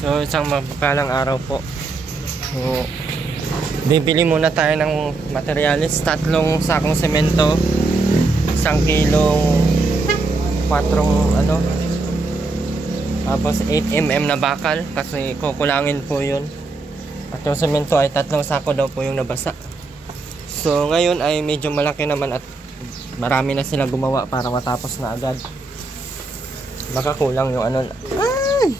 So isang mapagpalang araw po. So bibili muna tayo ng materialis. 3 sakong semento, 1 kilong 4 ano, tapos 8 mm na bakal kasi kukulangin po yun. At yung semento ay 3 sako daw po yung nabasa. So ngayon ay medyo malaki naman at marami na sila gumawa para matapos na agad. Baka kulang yung ano. Ay!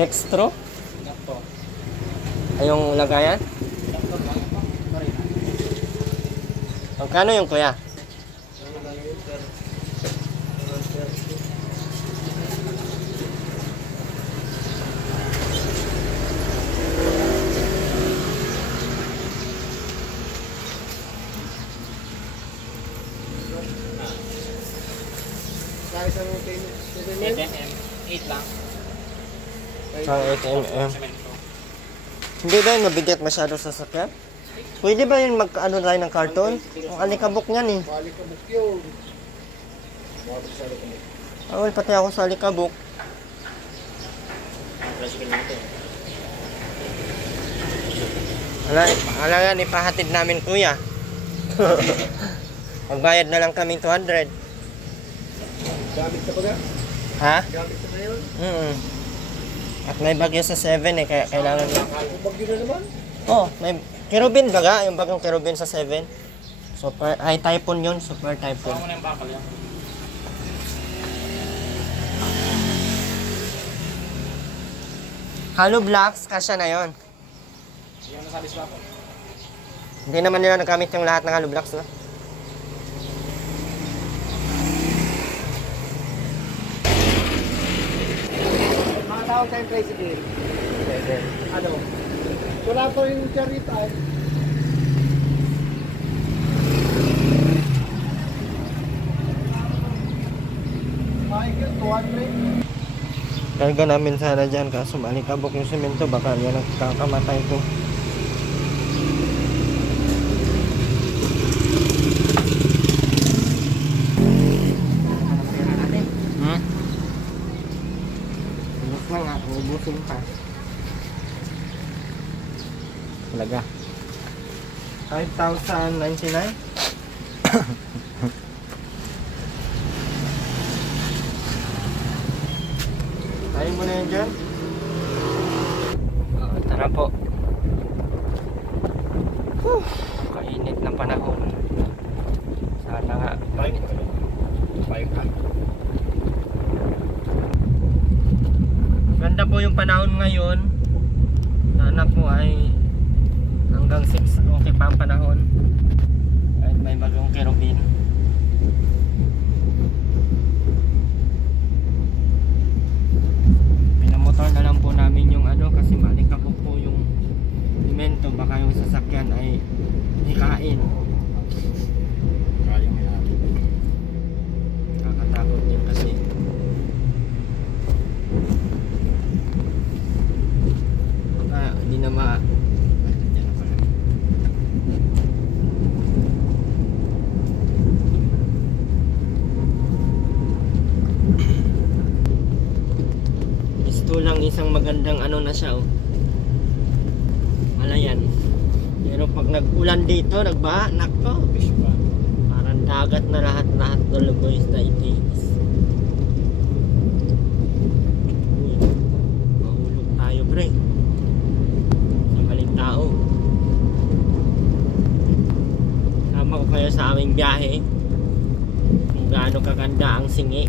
Textro? Ay yung lagayan? Magkano yung kuya? Ang 8mm. Hindi ba yun mabigat masyado sa sakyan? Pwede ba yun mag-ano tayo ng karton? Ang alikabok niyan eh. Alikabok yun. Awal pati ako sa alikabok. Wala yan, ipahatid namin kuya. Magbayad na lang kaming 200. Gamit ka ba ga? Ha? Gamit ka na yun? At may bagyo sa 7 eh, kaya kailangan na. May bagyo na naman? Oh, may kerubin baga, yung bagyong kerubin sa 7. Super, high typhoon yun, super typhoon. Ano mo na yung bakal yan? Hollow blocks, kasya na yun. Yung nasabi sa ako. Hindi naman nila nagamit yung lahat ng hollow blocks, no? Tawag tayong tricycle. Ano? Wala pa yung charita eh. Michael, 200. Karga namin sana dyan, kaso malikabok yung semento, baka yan ang kakamatay ko. Ubusin pa. Talaga. 5,099. Tayo mo na yan dyan. Tara po. Kainit ng panahon. Sana nga. Bayok ka. Ganda po yung panahon ngayon. Sana po ay hanggang 6 okay pa ang panahon. Kahit may bagong kerubin. Pinamotor na lang po namin yung ano kasi malikabok po yung semento. Baka yung sasakyan ay hikain. Kakatakot din kasi. Hindi na ma... Diyan na pala. Gusto lang isang magandang ano na siya, oh. Malayan. Pero pag nag-ulan dito, nagbaha, nako. Parang dagat na lahat-lahat dulugoy sa itis. Mahulog tayo, pre. Tao. Sama ko kayo sa aming biyahe kung gaano kaganda ang singi.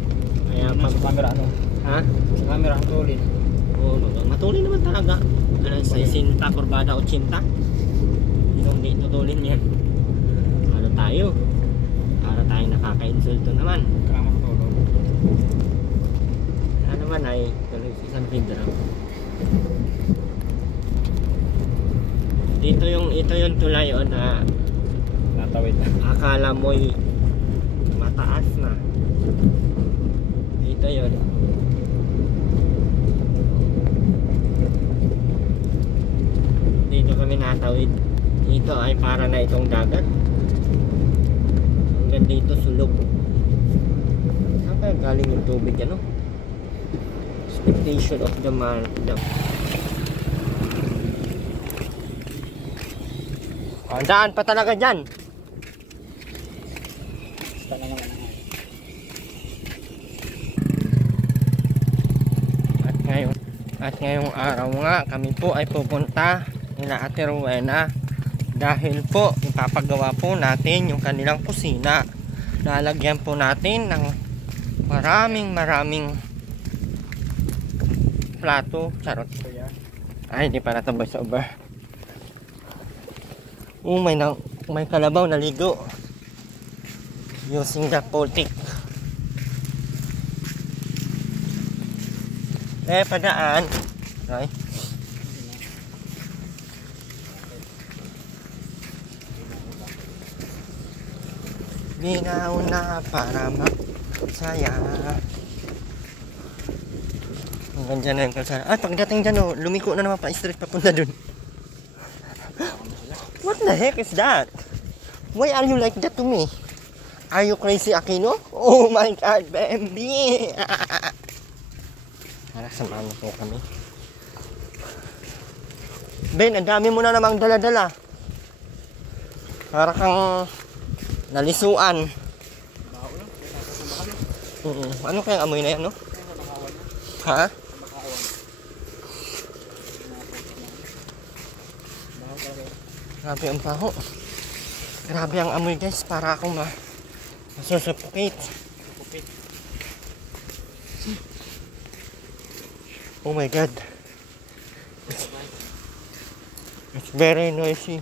Kaya pag... Sa camera ano? Ha? Sa camera ang tulin. Oo, matulin naman talaga. Ano, sa 60, kurbada 80. Yung di tutulin yan. Ano tayo? Para tayo nakaka-insulto naman. Kaya makatulog. Kaya naman ay tuloy sa San Pedro. Ito yung tulay o na Natawid na. akala mo'y mataas na. Ito yun. Dito kami natawid. Dito ay para na itong dagat. Hanggang dito sulog. Saan kaya galing yung tubig ano? expectation of the man. Oh, daan pa talaga dyan. Basta na naman. At ngayong araw nga kami po ay pupunta nila Ate Rowena dahil po ipapagawa po natin yung kanilang kusina. Lalagyan po natin ng maraming plato. Charot. Ay, hindi pa natabay sa over. Oh, may kalabaw na ligo using the Baltic. Padaan. Okay. Binaw na para magsaya. Hanggang dyan na yung kalsada. Pagdating dyan, lumiko na naman pa street papunta dun. What the heck is that? Why are you like that to me? Are you crazy, Aquino? Oh my God, baby! Para samahan mo po kami. Ben, ang dami mo na namang dala-dala. Para kang nalisuan. Ano kaya amoy na yan, no? Ha? Grabe ang paho. Grabe ang amoy, guys. Para akong masusuffocate. Oh my God. It's very noisy.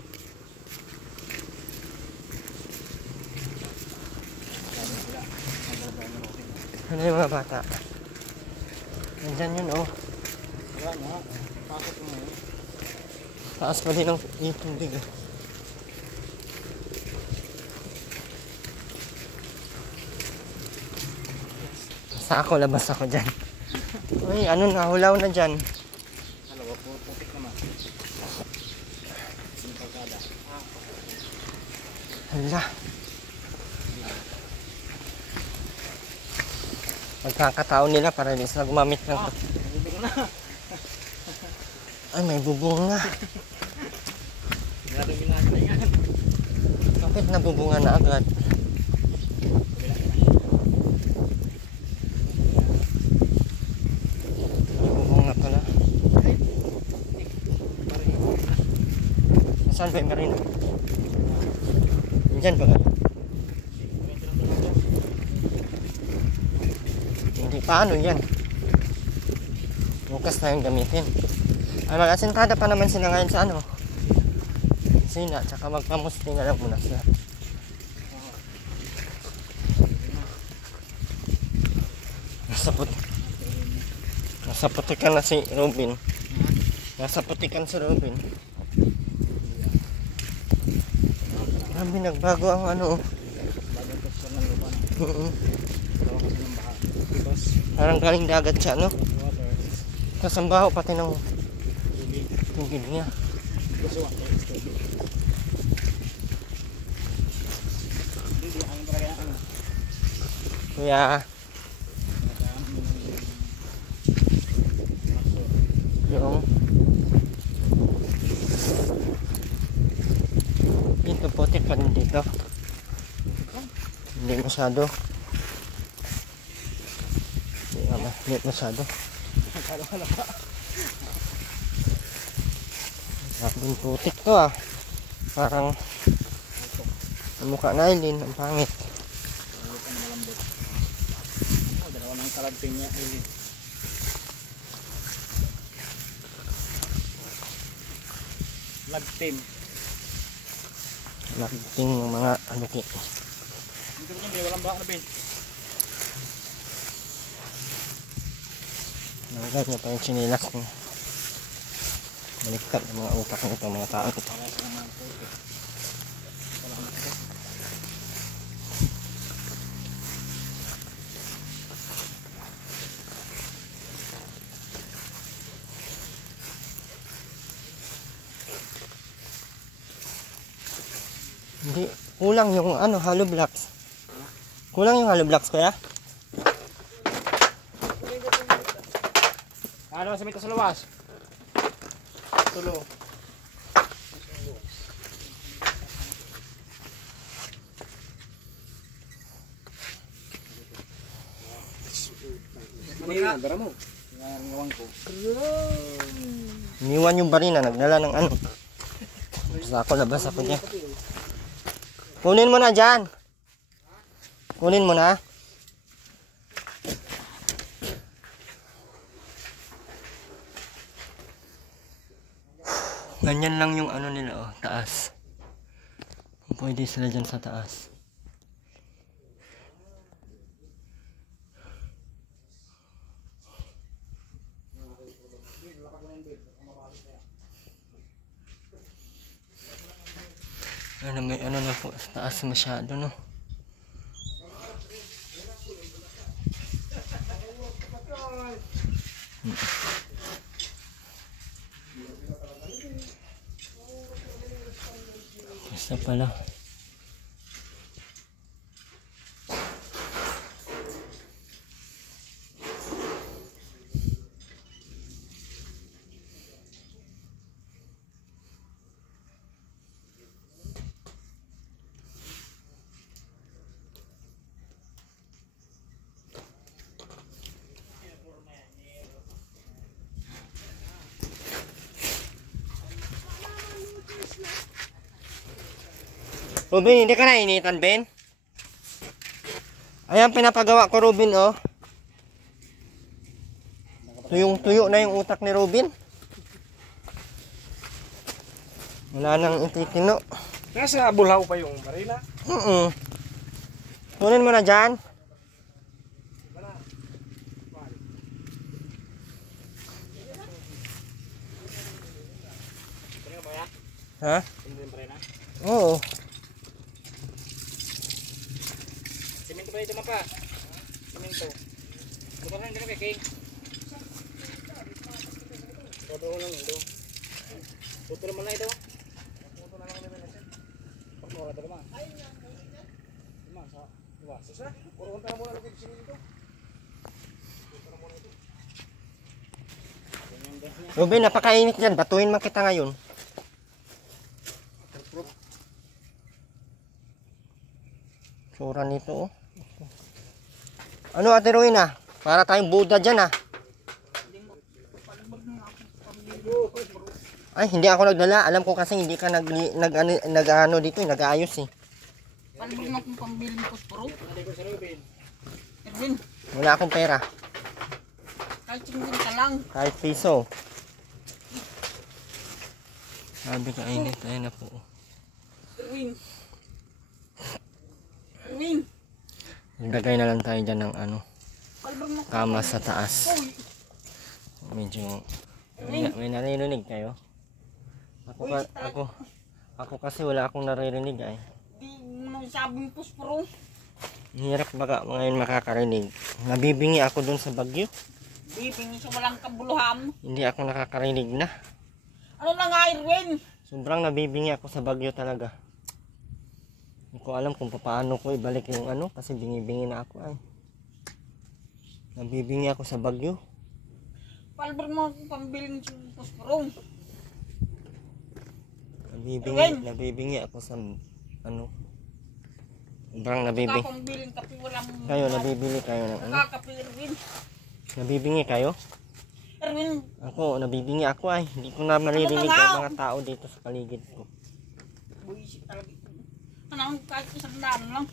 Ano yung mga bata? Nandyan yun, oh. Wala nga. Pasok mo yun. Taas pa din ang tubig, oh. Basta ako, labas ako dyan. Uy, ano, nahulaw na dyan. Dalawa po, putik naman. Sinipagkada. Hala. Pagkakataon nila para hindi sila gumamit ng... Bubong na. Ay, may bubong na. Grabe yung natin na yan. Bakit nabubunga na agad? May bubong na pala. Saan ba yung marina? Diyan ba? Hindi paano yan? Bukas na yung gamitin. Ay, mag-asentada pa naman sila ngayon sa ano? Sina, tsaka magpamusti na lang muna sila. Nasa putikan na si Robin. Nasa putikan si Robin. Grabe, nagbago ang ano. Bagong posisyon ng lupa na. Dalawang kasi ng baha. Because Parang galing dagat siya, no? water Tapos ang baho pati ng tubig. tubig niya. Because water is tubig. Hindi, ang talaga yan. Ano? Kaya, yung dito putik pa din dito. Hindi masyado. Hindi masyado. Grabing putik to, ah. Parang ang mukha na Eileen, ang pangit. Dalawa ng kalagping niya. Lagtim. Nakating ng mga anuki. Dito rin yung walang baha na bin. Nangagad niya pa yung sinilas niya. Baliktad ng mga utak nito, mga tao ito. Hindi, kulang yung ano, hollow blocks. Kulang yung hollow blocks kaya? Ano sa mito sa luwas? Tulo. Manira. Yan, iwan ko. Iniwan yung barina, nagdala ng ano. Basta ako, labas ako niya. Kunin mo na dyan. Kunin mo na. Ganyan lang yung ano nila, oh, taas. Pwede sila dyan sa taas. Ano, may ano na po, sa taas masyado, no? Basta pala. Rubin, hindi ka nainitan, Ben? Ayan, pinapagawa ko, Rubin, oh. Tuyong-tuyo na yung utak ni Rubin. Wala nang ititino. Nasa bulaw pa yung barila. Kunin mo na dyan. Ha? Oo. Simento pa ito mapa. Simento. Bukan lang din kay King. Todo lang ito. Puto naman na ito. Puto na lang naman natin. Pagmura ta naman. Naman sa luwas. Sa? Puro konta mo na lang dito simento. Rubin, napakainit dyan. Batuin man kita ngayon. Sura nito, oh. Ano, Ate Rowena? Para tayong Buddha dyan, ah. Ay, hindi ako nagdala. Alam ko kasi hindi ka nag-ano dito, nag-aayos, eh. Palibog na akong pambiling posporo. Erwin, Wala akong pera. kahit singin ka lang. Kahit piso. Sabi ka, init. Ayan na po. Erwin. Erwin. Lagay na lang tayo dyan ng ano, Palibog na kama sa taas. Uy. Medyo, may naririnig kayo? Ako kasi wala akong naririnig, ay. Di mo sabing posporo. Hirap baka ngayon makakarinig. Nabibingi ako dun sa Bagyo. Di, pingi sa walang kabuluhan. Hindi ako nakakarinig na. Ano na nga, Erwin? Sobrang nabibingi ako sa Bagyo talaga. Hindi ko alam kung paano ko ibalik yung ano kasi bingi-bingi na ako, ay. Nabibingi ako sa Bagyo. Palibog mo akong pambiling posporo. Nabibingi ako sa ano. Sobrang nabibingi. Pambiling kape walang... Kayo, nabibili kayo ng ano? Kakakape, Erwin. Nabibingi kayo? Erwin, Ako, nabibingi ako, ay. Hindi ko na maririnig ang mga tao dito sa paligid ko. buisip talaga. Ano, kahit isang daan lang.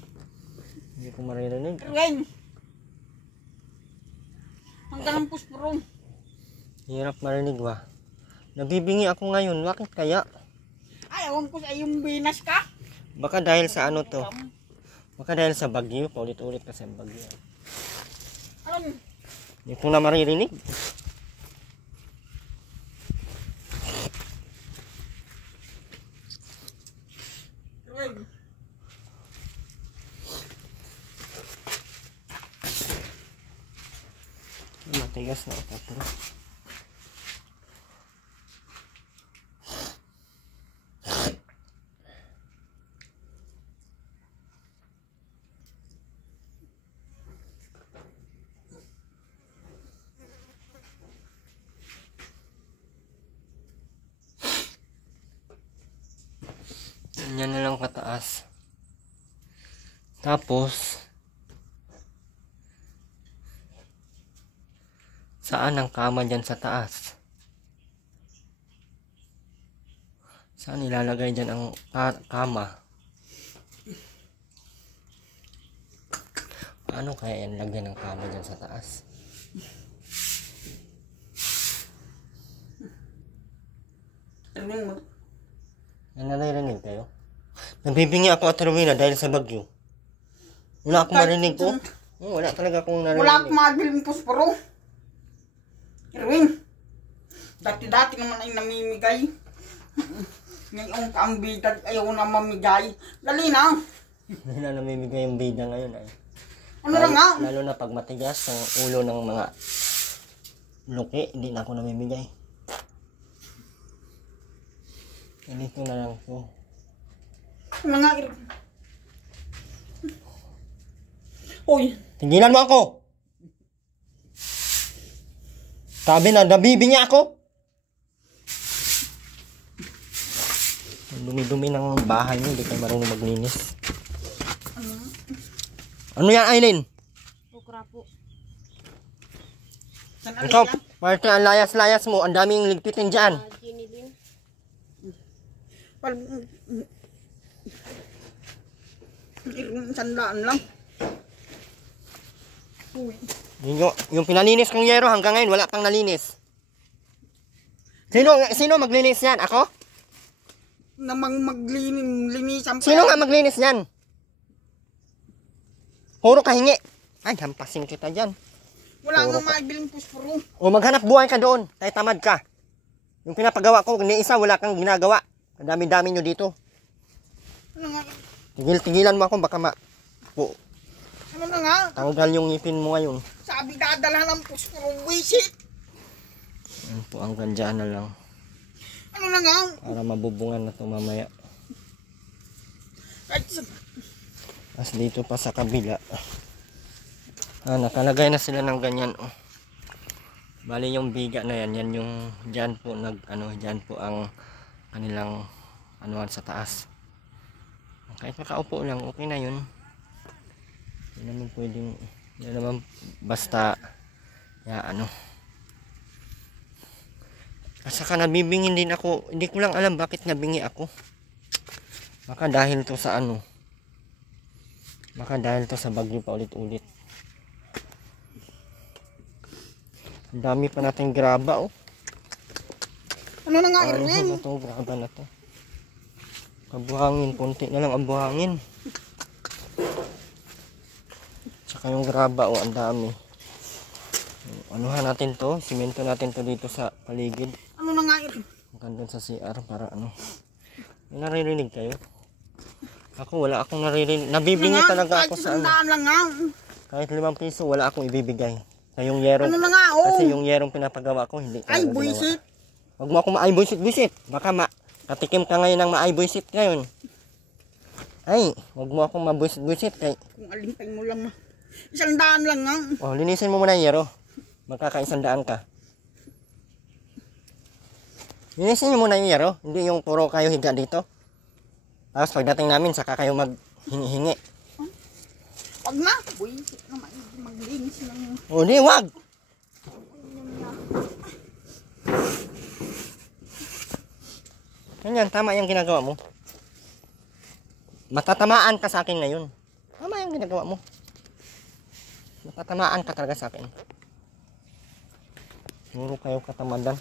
Hindi ko maririnig. Erwin. Hanggang ang posporo. Hirap marinig ba? Nabibingi ako ngayon. Bakit kaya? Ay, awan ko sa iyong binas ka. Baka dahil sa ano to? Baka dahil sa Bagyo. Paulit-ulit kasi ang Bagyo. Alam, Hindi ko na maririnig. Erwin. Matigas na ito. Pero taas. Tapos, saan ang kama dyan sa taas? Saan ilalagay dyan ang kama? Paano kaya yan lagyan ng kama dyan sa taas? Naririnig kayo? Nabibingi ako at Rowena dahil sa bagyo. Wala akong marinig ko. Wala talaga akong narinig. Wala akong mabiling pusporo. Erwin, dati-dati naman ay namimigay. Ngayon ka ang bida, ayaw na mamigay. Dali na. Hindi na namimigay yung bida ngayon ay. Ano na nga? Lalo na pag matigas ang ulo ng mga luki, hindi na ako namimigay. Ganito na lang po. Ano nga? Uy, Tigilan mo ako! Sabi na, nabibingi ako! Ang dumi-dumi ng bahay niyo, hindi kayo marunong maglinis. Ano yan, Aileen? okra po. Ikaw, parte ang layas-layas mo, ang daming ligpitin dyan. Ginilin. Sandaan lang. Uy. Yung pinalinis kong yero hanggang ngayon, wala pang nalinis. Sino maglinis yan? Ako? Namang maglinisan pa. Sino nga maglinis yan? Puro kahingi. Ay, hampasin kita dyan. Wala Puro nga maibiling pusporo. O maghanap buhay ka doon, kahit tamad ka. Yung pinapagawa ko, ni isa wala kang ginagawa. Ang dami-dami nyo dito. Ano nga? Tigilan mo ako, baka Ano na nga? tanggal yung ngipin mo ngayon. Sabi dadala ng pusporo. Wisit. Yan po, ang gandyaan na lang. Ano na nga? Para mabubungan na ito mamaya. Kahit As dito pa sa kabila. Nakalagay na sila ng ganyan. Oh. Bali yung biga na yan, yan yung dyan po dyan po ang kanilang anuhan sa taas. Kahit makaupo lang, okay na yun. Hindi naman pwedeng, hindi naman basta Saka nabibingin din ako, hindi ko lang alam bakit nabingi ako. Baka dahil to sa Baka dahil to sa bagyo pa ulit-ulit. Ang dami pa nating graba, oh. ano na nga, Ano Erwin? na itong graba na to? Kabuhangin, konti na lang ang buhangin. Tsaka yung graba, oh, ang dami. Anuhan natin to, simento natin to dito sa paligid. Ano na nga, Erwin? Hanggang sa CR para May naririnig kayo? Ako wala akong naririnig. Nabibingi talaga ako sa Sandaan lang nga. Kahit 5 piso wala akong ibibigay. Sa yung yerong. Ano na nga, oh. Kasi yung yerong pinapagawa ko hindi Ay, talaga buisit. ginawa. Huwag mo ako maay-buisit. Baka katikim ka ngayon ng maay-buisit ngayon. Ay, huwag mo ako mabuisit-buisit. Kung alimpay mo lang. Sandaan lang nga. Oh, linisin mo muna yung yero. Magkaka-100 ka. Linisin nyo muna yung yero. Hindi yung puro kayo higa dito. Tapos pagdating namin, saka kayo maghingi-hingi. Wag na. Buisit na maglinis ng... O, di, wag! Ganyan, tama yung ginagawa mo. Matatamaan ka sa akin ngayon. Tama yung ginagawa mo. Matatamaan ka talaga sa akin. Puro kayo katamadan.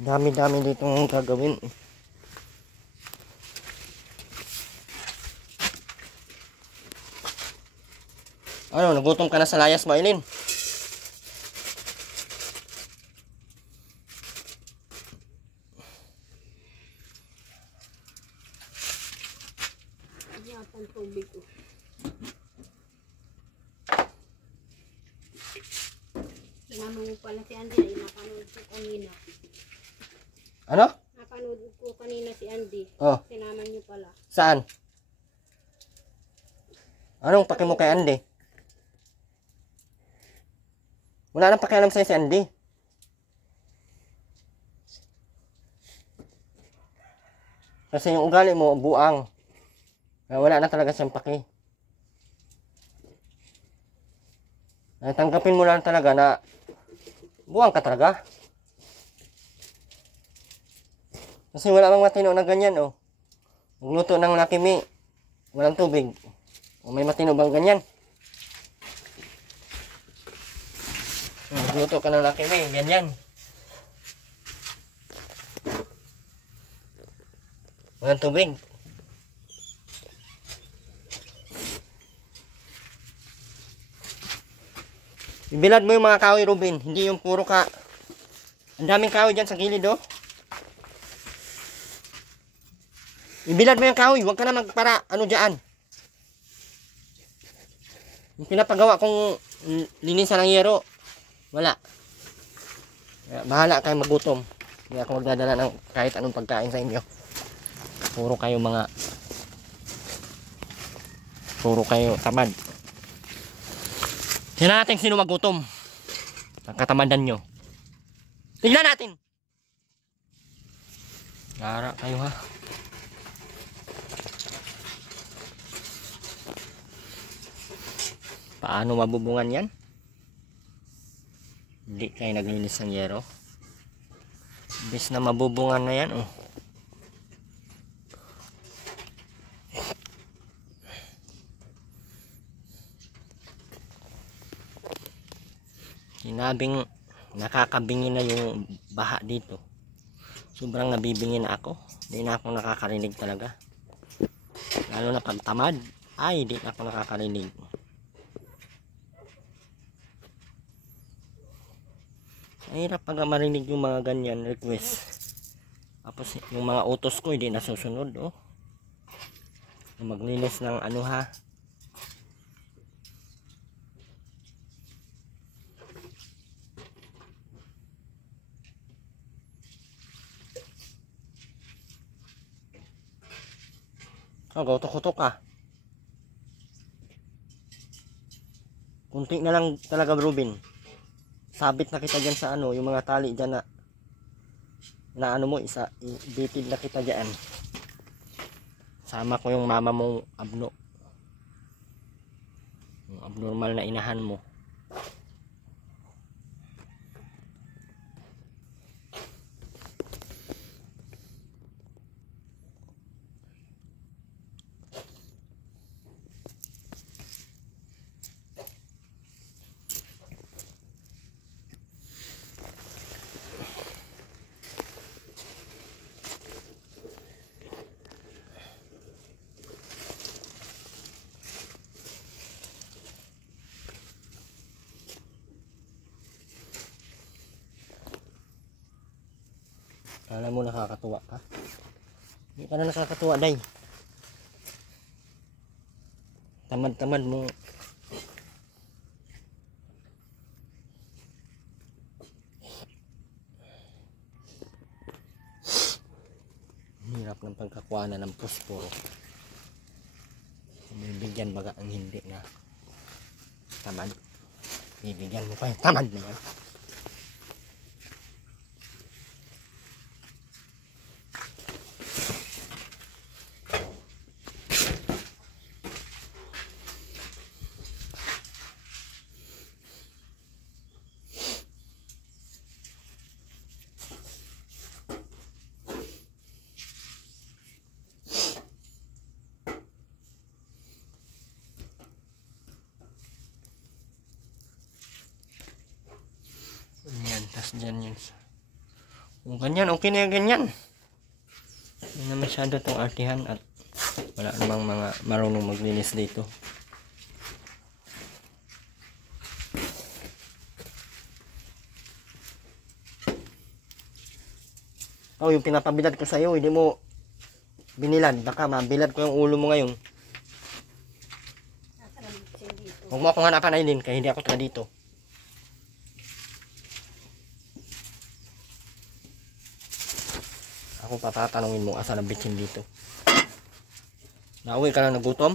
Dami-dami dito ang gagawin. Ano, nagutom ka na sa layas mo, Eileen? Ang tubig ko. Sinama mo pala si Andy. Ay, napanood ko kanina. Ano? Napanood ko kanina si Andy. Oh, Sinama niyo pala. saan? Anong paki mo kay Andy? Wala nang pakialam sa'yo si Andy. Kasi yung ugali mo, buang. Kaya wala na talaga siyang paki. Ay, tanggapin mo lang talaga na buang ka talaga. Kasi wala mang matino na ganyan, oh. Magluto ng nakimi, walang tubig. O may matino bang ganyan? Magluto ka ng nakimi, ganyan. Walang tubig. Ibilad mo yung mga kahoy, Ruben. Hindi yung puro ka. Ang daming kahoy dyan sa gilid, oh. Ibilad mo yung kahoy. Huwag ka na magpara. Ano dyan? Yung pinapagawa kong linisan ng yero. Wala. Bahala kayo magutom. Hindi ako magdadala ng kahit anong pagkain sa inyo. Puro kayo tamad. Tignan natin sino magutom. Ang katamadan nyo. Tignan natin. Gara kayo ha. Paano mabubungan yan? Hindi kayo naglinis ng yero. Bis na mabubungan na yan, oh. Sinabing nakakabingi na yung baha dito. Sobrang nabibingi na ako. Hindi na ako nakakarinig talaga. Lalo na pag tamad. Ay, hindi na ako nakakarinig. Mahirap pag marinig yung mga ganyan request. Tapos yung mga utos ko hindi nasusunod, oh. Maglinis ng ano ha. Oh, gautok-utok ka. Kunti na lang talaga, Ruben. Sabit na kita dyan sa ano, yung mga tali dyan na ano mo, bitid na kita dyan. Sama ko yung mama mong yung abnormal na inahan mo. Kala mo nakakatuwa ka? Hindi ka na nakakatuwa, day. Tamad-tamad mo. Hirap ng pagkakuha na ng posporo. Bibigyan baga ang hindi na tamad. Bibigyan mo pa yung tamad na yan. Yan, tas dyan yun. Kung ganyan, okay na yung ganyan. Hindi na masyado itong artihan at wala namang mga marunong maglinis dito. Oh, yung pinapabilad ko sa'yo, hindi mo binilad. Baka mabilad ko yung ulo mo ngayon. Huwag mo akong hanapan, Aileen, kaya hindi ako taga dito. Ako patatanungin mo asa ang bitsin dito. Nauwi ka na nagutom?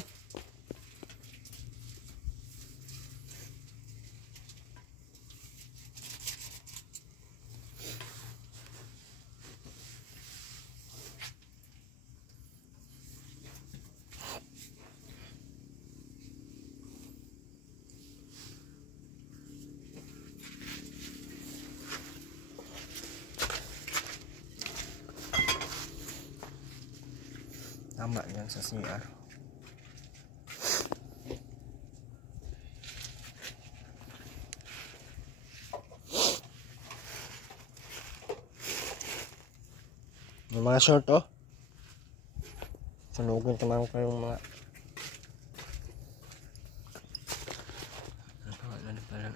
Tama dyan sa CR. Yung mga short oh. Sunugin naman ko yung mga ano pala.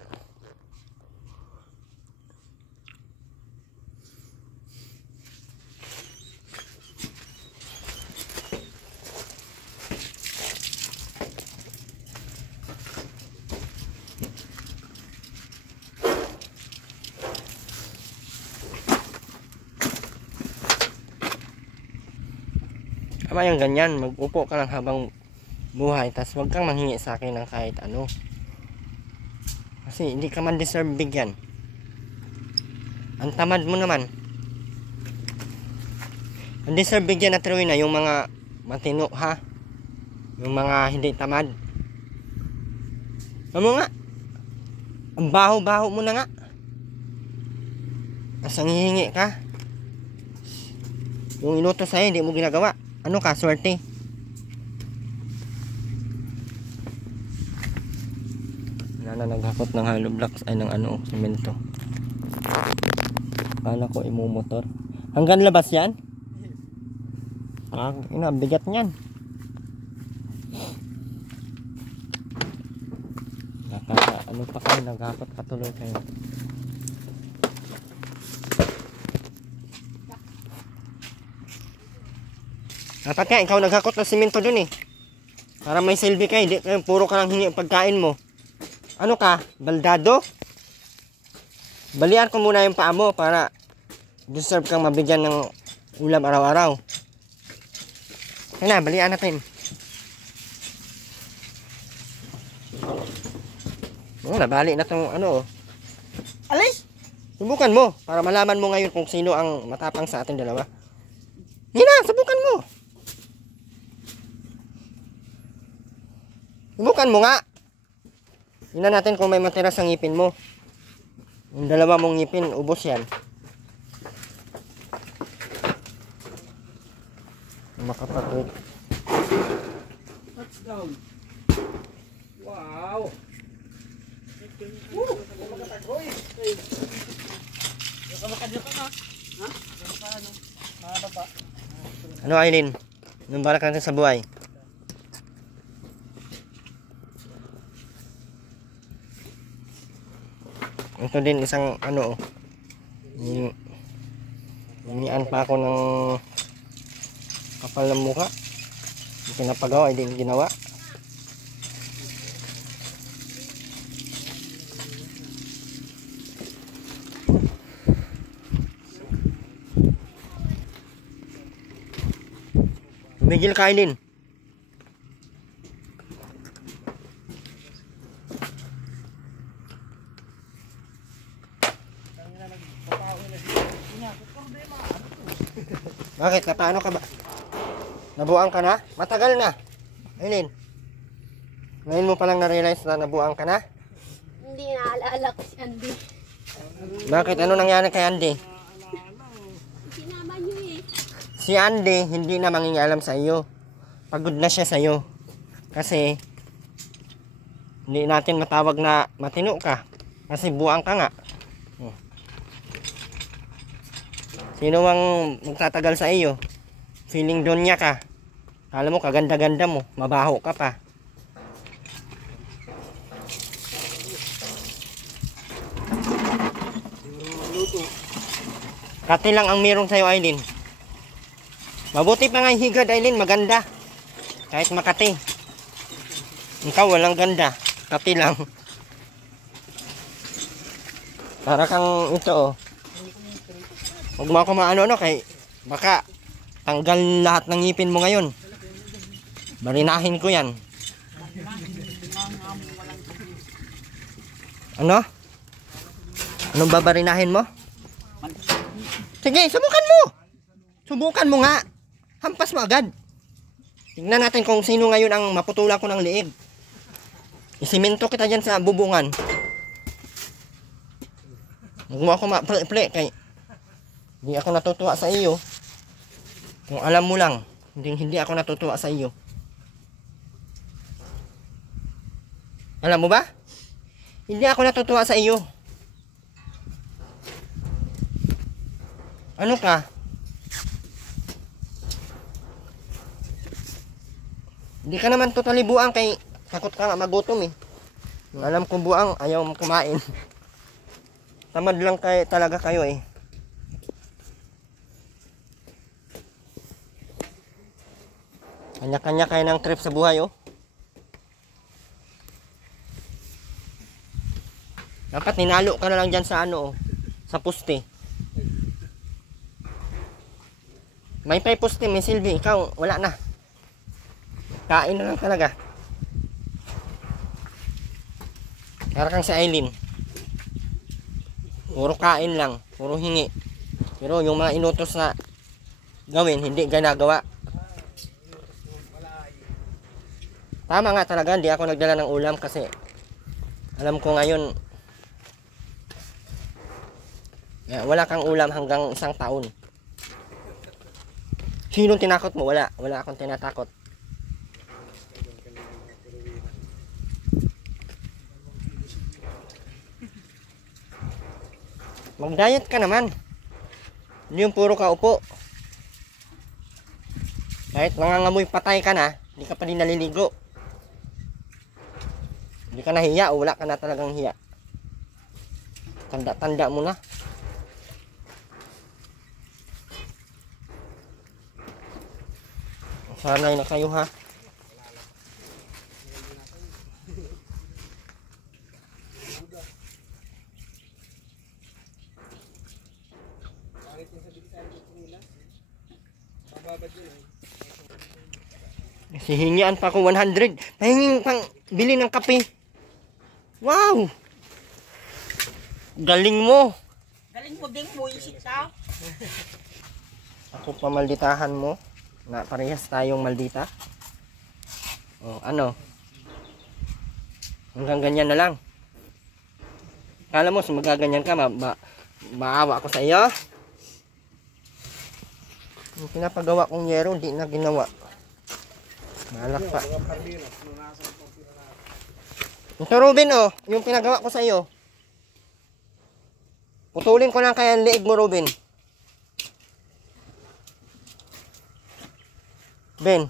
Tama yung ganyan, mag-upo ka lang habang buhay, tas wag kang manghingi sa akin ng kahit ano. Kasi hindi ka man deserve bigyan. Ang tamad mo naman. Ang deserve bigyan na Trowin na yung mga matino ha. Yung mga hindi tamad. Ano nga? Ang baho-baho mo na nga. Asang hihingi ka. Yung inutos sa'yo, hindi mo ginagawa. Ano ka, swerte? Wala na naghakot ng hollow blocks ay ng ano, semento. Kala ko imumotor. Hanggang labas yan? Ah, bigat niyan. Ano pa kayo, naghakot patuloy kayo. Dapat nga, ikaw naghakot ng simento dun eh. Para may silbi ka, hindi puro ka lang hingi ang pagkain mo. Ano ka? Baldado? Balian ko muna yung paa mo para deserve kang mabigyan ng ulam araw-araw. Kaya na, balian natin. Nabali na tong ano oh. Alis! Subukan mo para malaman mo ngayon kung sino ang matapang sa ating dalawa. Hina, subukan mo. Subukan mo nga. Tingnan natin kung may matira sa ngipin mo. Yung dalawa mong ngipin, ubos yan. Makapatid. Touch down. Wow! Ano Aileen? Anong balak natin sa buhay? Ito din isang ano Humian pa ako ng kapal ng mukha. Yung pinapagawa ay din ginawa. Tumigil ka Aileen. Bakit? Paano ka ba? Nabuang ka na? Matagal na. Aileen. Ngayon mo palang na-realize na nabuang ka na? Hindi naaalala ko si Andy. Bakit? Ano nangyari kay Andy? Sinama niyo eh. Si Andy hindi na mangingialam sa iyo. Pagod na siya sa iyo. Kasi hindi natin matawag na matino ka. Kasi buang ka nga. Sino ang magtatagal sa iyo? Feeling doon niya ka. Alam mo, kaganda-ganda mo. Mabaho ka pa. Kati lang ang meron sa'yo, Aileen. Mabuti pa nga yung higad, Aileen. Maganda. Kahit makati. Ikaw walang ganda. Kati lang. Para kang ito, oh. Huwag mo ako maano-ano kay baka tanggal lahat ng ngipin mo ngayon. Barinahin ko yan. Ano? Anong babarinahin mo? Sige, subukan mo! Subukan mo nga! Hampas mo agad. Tingnan natin kung sino ngayon ang maputulan ko ng liig. Isimento kita dyan sa bubungan. Huwag mo ako ma-ple kay hindi ako natutuwa sa iyo. Kung alam mo lang, Hindi ako natutuwa sa iyo. Alam mo ba? Hindi ako natutuwa sa iyo. Ano ka? Hindi ka naman totally buang kay takot ka nga magutom eh. Yung alam ko buang, ayaw mo kumain. Tamad lang talaga kayo eh. Kanya-kanya kayo ng trip sa buhay oh. Dapat ninalo ka na lang dyan sa ano oh. Sa poste. May pay poste, may silbi. Ikaw, wala na. Kain na lang talaga. Para kang si Aileen. Puro kain lang. Puro hingi. Pero yung mga inutos na gawin, hindi ginagawa. Tama nga talaga, hindi ako nagdala ng ulam kasi alam ko ngayon wala kang ulam hanggang isang taon. Sinong tinakot mo? Wala akong tinatakot. Mag-diet ka naman. Hindi yung puro ka upo. Kahit nangangamoy patay ka na, hindi ka pa din naliligo. Hindi ka nahiya o wala ka na talagang hiya. Tanda-tanda mo na. Sanay na kayo ha. Sihingian pa ako 100. Pahinging pang bili ng kape. Wow! Galing mo. Galing mo din mo isip ka. Ako pa malditahan mo. Na parehas tayong maldita. Oh, ano? Hanggang ganyan na lang. Kala mo, magaganyan ka, maawa ako sa iyo. Yung pinapagawa kong yero, hindi na ginawa. Malak pa. Ito Ruben, oh, yung pinagawa ko sa iyo. Putulin ko lang kaya ang liig mo, Ruben. Ben,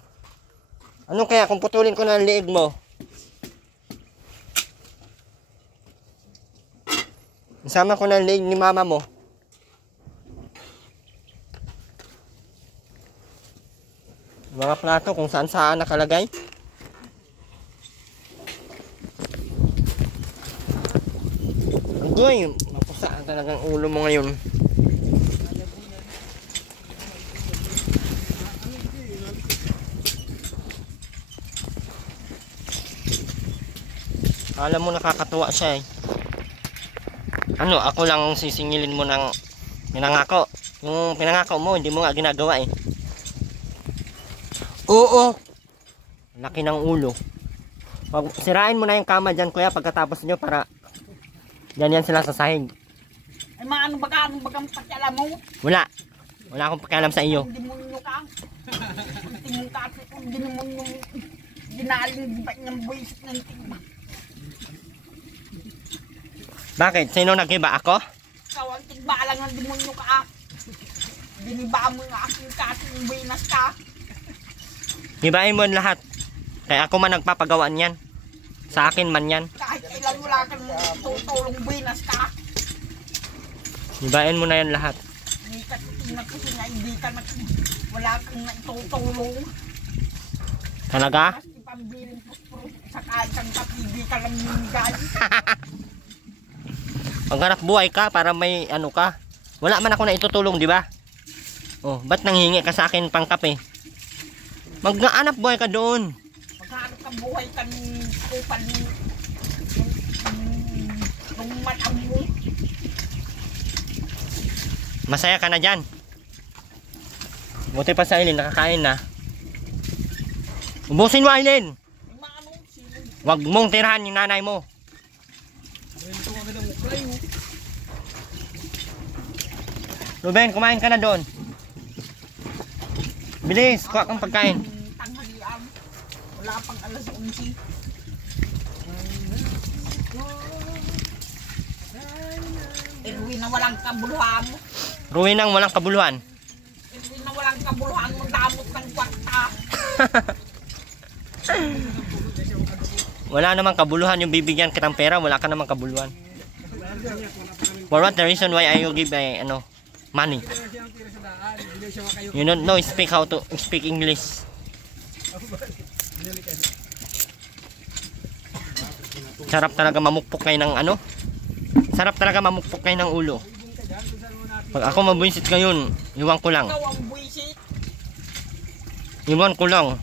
ano kaya kung putulin ko na ang liig mo? Isama ko na ang liig ni mama mo. Mga plato kung saan saan nakalagay. Agoy, mapusaan talagang ulo mo ngayon. Alam mo nakakatuwa siya eh. Ano, ako lang sisingilin mo ng pinangako. Yung pinangako mo, hindi mo nga ginagawa eh. Oo. Laki ng ulo. Sirain mo na yung kama dyan kuya pagkatapos nyo para ganyan sila sa sahig. Ay maano bagang pakialam mo? Wala akong pakialam sa iyo. Hindi mo nyo ka. Hindi mo ka. Hindi mo nyo ginaling ba ng buwisit ng tigba. Bakit? Sino nag-iba? Ako? Ikaw ang tigba lang ng demonyo ka. Biniba mo nga aking kasing buwinas ka. Hibain mo lahat. Kaya ako man nagpapagawaan yan. Sa akin man yan. Kahit kailan wala kang tutulong buwinas ka. Hibain mo na yan lahat. Hindi ka titingnan kasi nga hindi ka wala kang naitutulong. Talaga? Mas ipambilin po sa kahit kang kapibig ka lang minigay. Paghanap buhay ka para may ano ka. Wala man ako na itutulong, di ba? Oh, ba't nanghingi ka sa akin pang kape? Maghanap buhay ka doon. Maghanap ka buhay ka ng kupan ng matang mo. Masaya ka na dyan. Buti pa sa Aileen, nakakain na. Ubusin mo Aileen. Ay maano, sino? Huwag mong tirahan yung nanay mo. Ruben, kumain ka na doon. Bilis, kuha kang pagkain. Tanghalian. Wala pang alas 11. Erwin na walang kabuluhan. Ruin ang walang kabuluhan. Erwin na walang kabuluhan. Magdamot ng kwarta. Wala namang kabuluhan yung bibigyan kitang pera, wala ka namang kabuluhan. For what the reason why I will give money? You don't know speak how to speak English. Sarap talaga mamukpok kayo ng ano? Sarap talaga mamukpok kayo ng ulo. Pag ako mabuisit ngayon, iwan ko lang. Ikaw ang buwisit. Iwan ko lang.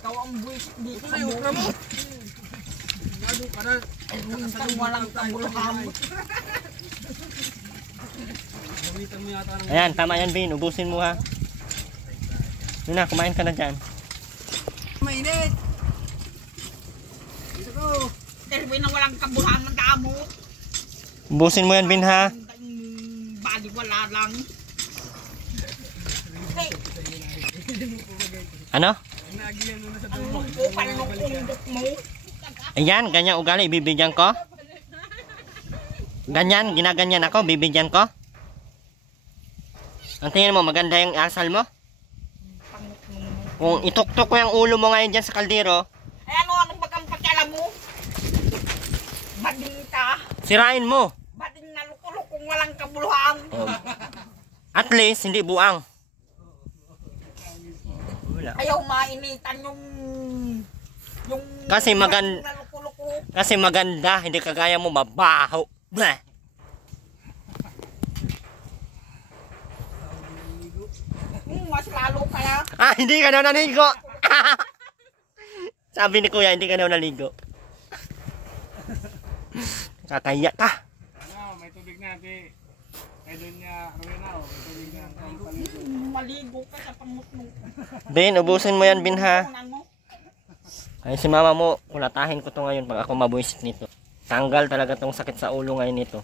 Ikaw ang buwisit dito sa buhay. Erwin kang walang kabuluhan. Ayan, tama yan, Vin. Ubusin mo ha. Yun na, kumain ka na dyan. Mainit. Dito ko. Erwin na walang kabuluhan. Magdamot. Ubusin mo yan, Vin ha. Baliwala lang. Hey, Ano? ang lungko, panlungkundok mo. Ayan, ganyan ugali, bibigyan ko. Ganyan, ginaganyan ako, bibigyan ko. Ang tingin mo, maganda yung asal mo? Kung ituktok ko yung ulo mo ngayon dyan sa kaldero, Eh ano, anong bagang pakialam mo? Bading ka. sirain mo. Bading na lukulukong walang kabuluhan. At least, hindi buang. Wala. Ayaw mainitan yung Kasi bading na lukuluko. Kasi maganda, hindi kagaya mo mabaho. Bleh. Mas lalo kaya. Ah, hindi ka daw naligo. Sabi ni Kuya, hindi ka daw naligo. Kakaya ka. Ano, may tubig na, ate. Ay, doon niya, Rowena, may tubig na. Maligo ka sa pangutno. Bin, ubusin mo yan, Bin ha. Kunan mo. Ay, si mama mo, kulatahin ko to ngayon pag ako mabuisit nito. Tanggal talaga tong sakit sa ulo ngayon nito.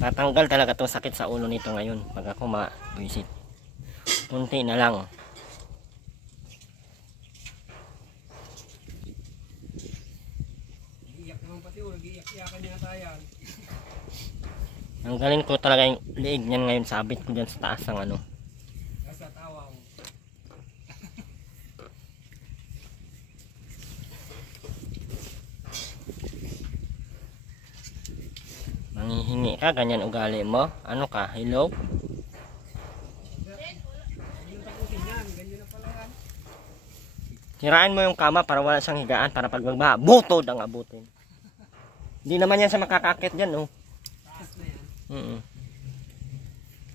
Tatanggal talaga tong sakit sa ulo nito ngayon pag ako mabuisit. Kunti na lang. Tanggalin ko talaga yung liig niyan ngayon, sabit ko dyan sa taas ng ano. Manghihingi ka, ganyan ugali mo. Ano ka, hello? Sirain mo yung kama para wala siyang higaan, para pag magbaha, butod ang abutin. Hindi naman yan sa makakakit dyan, oh.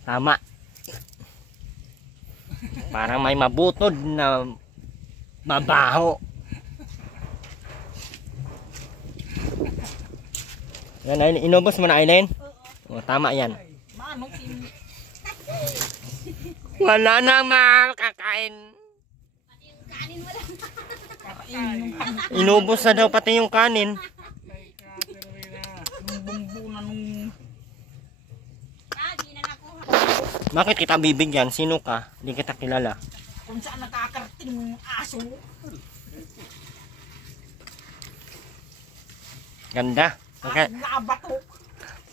Tama. Parang may mabutod na mabaho. Yan, Aileen. Inubos mo na, Aileen? O, tama yan. Manong Wala na makakain. Kanin mo lang. Inubos na daw pati yung kanin. bumbu na nung Di na nakuha. Bakit kita bibigyan? Sino ka? Hindi kita kilala. kung saan nakakarating aso. Ganda. Nabato.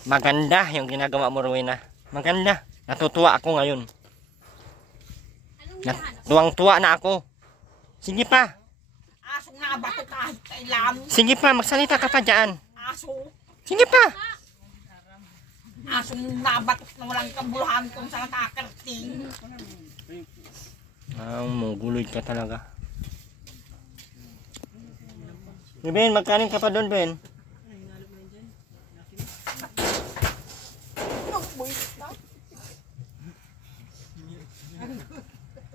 Maganda yung ginagawa mo, Rowena. Maganda. Natutuwa ako ngayon. Tuwang-tuwa na ako. Sige pa. Asong nabato kahit kailan. Sige pa. Magsalita ka pa dyan. Aso. Sige pa. Asong nabato na walang kabuluhan kung saan nakakarating. Mungguloy ka talaga. Ben, magkanin ka pa doon, Ben.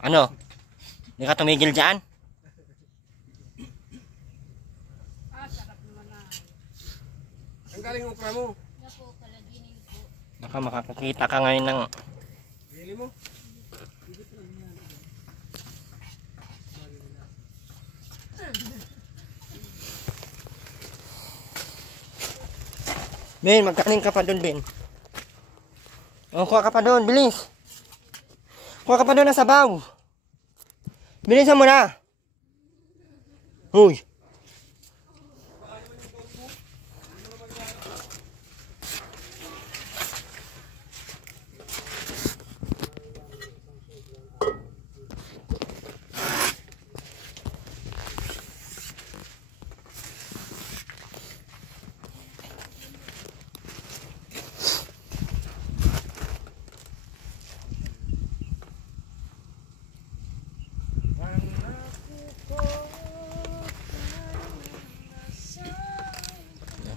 Ano? Hindi ka tumigil dyan? Ang galing ukra mo. Baka makakakita ka ngayon ng... Bili mo. Ben, magkanin ka pa doon, Ben. O, kuha ka pa doon. Bilis. Kuha ka pa doon ng sabaw. Bilisan mo na. Uy.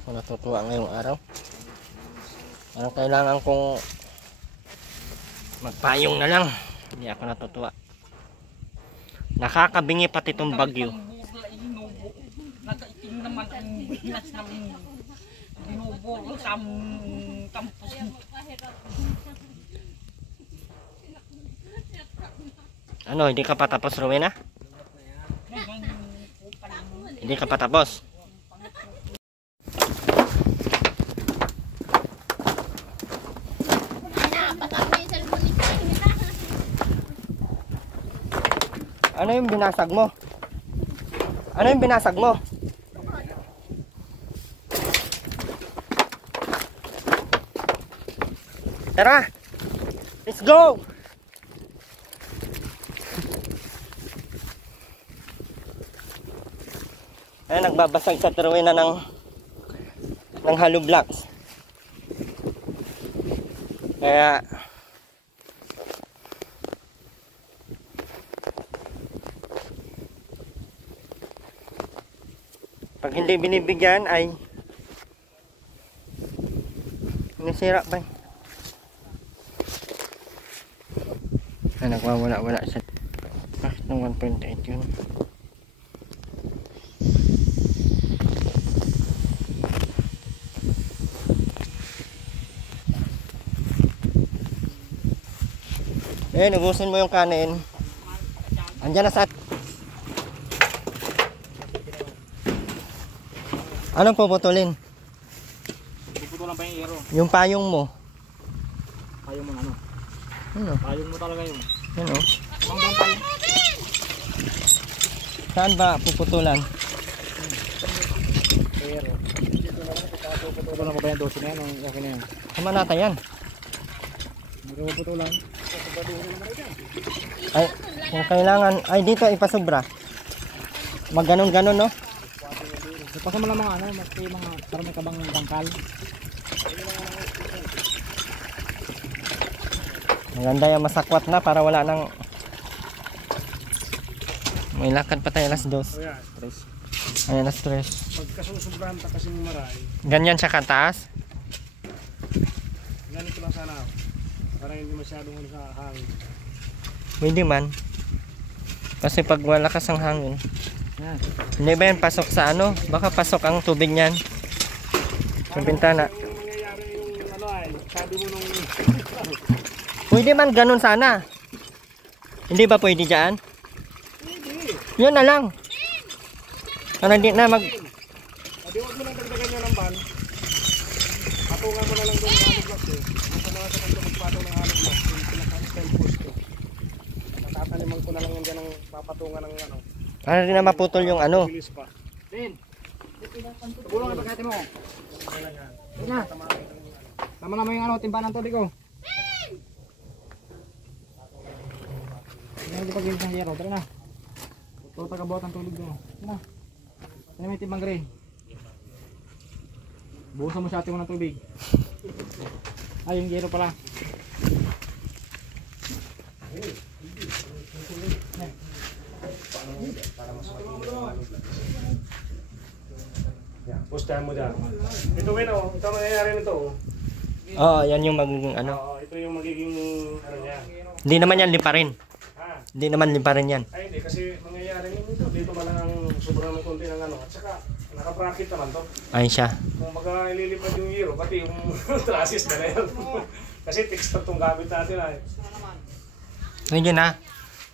Ako natutuwa ngayong araw. Anong kailangan kong magpayong na lang. Hindi ako natutuwa. Nakakabingi pati itong bagyo. Nagaiting naman ang binas ng binubo sa campus. Ano, hindi ka pa tapos, Rowena? Hindi ka pa tapos? Ano yung binasag mo? Ano yung binasag mo? Tara! Let's go! Ay, nagbabasag sa Rowena ng hollow blocks. Kaya pag hindi binibigyan ay sinisira pa. Ay, nagwawala-wala siya. Ng 1.8 yun. Ubusin mo yung kanin. Andiyan na sa... Anong puputulin? Puputulan pa yung hero. Yung payong mo. Payong mo ano? Ano? Payong mo talaga yun. Ano? Hanggang payong. Saan ba puputulan? Hero. Puputulan ko ba yung 12 na yan? Okay na yan. Sama natin yan. Hindi ko puputulan. Ay, kung kailangan, ay dito ipasobra. Magganon-ganon, no? Ipasa mo lang mga ano, mga para may kabang bangkal. Maganda yung masakwat na para wala nang... May lakad pa tayo alas 2. O yan, stress. Ay, alas 3. Pagkasusubrahan ta kasi ng maray, Ganyan siya kataas. ganito lang sana. Para hindi masyadong ano sa hangin. Pwede man. Kasi pag malakas ang hangin. Yan. Hindi ba yan pasok sa ano? Baka pasok ang tubig niyan. Sa bintana. Yung mangyayari yung ano ay, sabi mo nung... Pwede man ganun sana. Hindi ba pwede dyan? Hindi. Yun na lang. Ano di na mag... Sabi huwag mo lang dagdagan yun ng ban. Patungan mo na lang doon ng hollow blocks eh. Kung sa mga sa kanto magpatong ng hollow blocks, yung pinaka-style post ko. Natataniman ko na lang yan dyan ng papatungan ng ano. Para rin na maputol yung ano. Bilis pa. Din. Tulong na pagkati mo. Ito na. Tama naman yung ano, timba ng tubig ko. Hindi pag-ilis ng hero. Tara na. Ito tagabot ang tubig mo. Tara na. Tara may timbang gray. Buhusan mo sa atin mo ng tubig. Ay, yung hero pala. Pustahan mo dyan. Ito Win, oh. Ito ang nangyayari nito. Oh. Oo, yan yung magiging ano. Oo, ito yung magiging ano niya. Hindi naman yan liparin. Ha? Hindi naman liparin yan. Ay hindi, kasi mangyayari nito. Dito pa lang ang sobrang ng konti ng ano. At saka, naka-bracket naman to. Ayun siya. Kung baka ililipad yung hero, pati yung trusses na yan. Kasi texture itong gamit natin ay. Medyo na.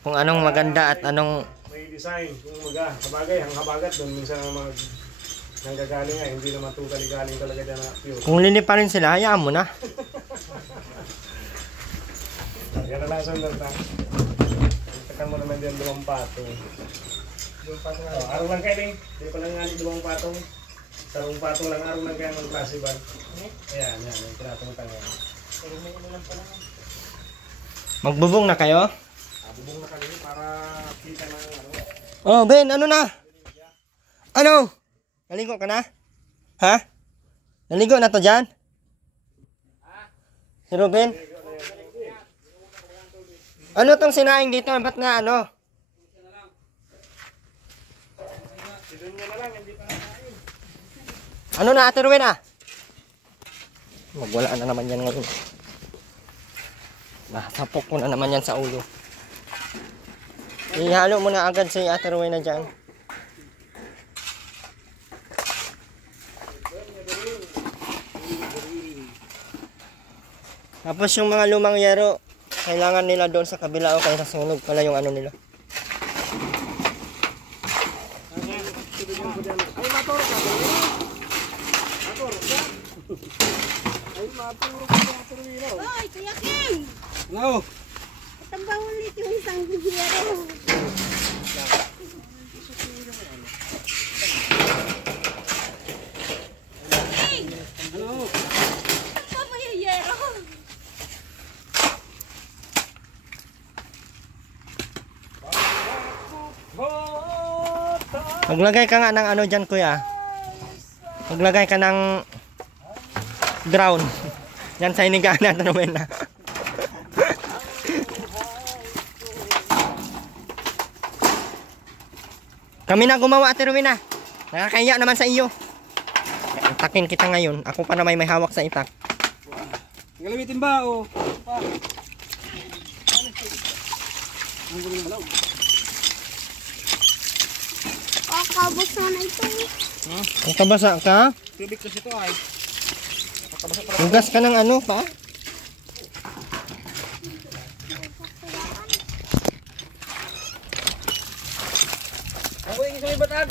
Kung anong maganda at anong... May design. Kung sabagay, ang habagat doon. Minsan ang mga nanggagaling ay hindi naman totally galing talaga dyan na pure. Kung liliparin sila, hayaan mo na. Yan na lang sundot na. Takan mo naman din 2 patong. Araw lang kayo eh. Hindi ko lang nga 2 patong. 3 patong lang araw lang kayo ng klase ba? Ayan, yan. Yung tinatungtang yan. Magbubong na kayo? Bubong na kami para kita ng ano. Oh, Ben, ano na? Ano? Naligo ka na? Ha? Naligo na to dyan? Si Ruben? Ano tong sinaing dito? Ba't nga ano? Ano na, Ate Ruben ah? Magwala na naman yan ngayon. Nasapok ko na naman yan sa ulo. Ihalo mo na agad si Ate Rowena dyan. Tapos yung mga lumang yero, kailangan nila doon sa kabila o kaya sa sunog pala yung ano nila. Ay, maturo ka ba? Maturo ka? Ay, maturo ka ba? Hoy, Kuya King! No. Tambang ulit yung isang hiyero. King! Ano? Tamba mo yung hiyero. Maglagay ka nga ng ano dyan kuya. Maglagay ka ng ground. Yan sa inigaan natin Rowena. Kami na gumawa Ate Rowena. Nakakaya naman sa iyo. Itakin kita ngayon. Ako pa na may hawak sa itak. Galawitin ba o? Pa. Ang guling malaw. Kakabos na na ito. Kung kabasa ka, Tubig kasi ito ay. hugas ka ng ano pa. Ako yung isang ibatan.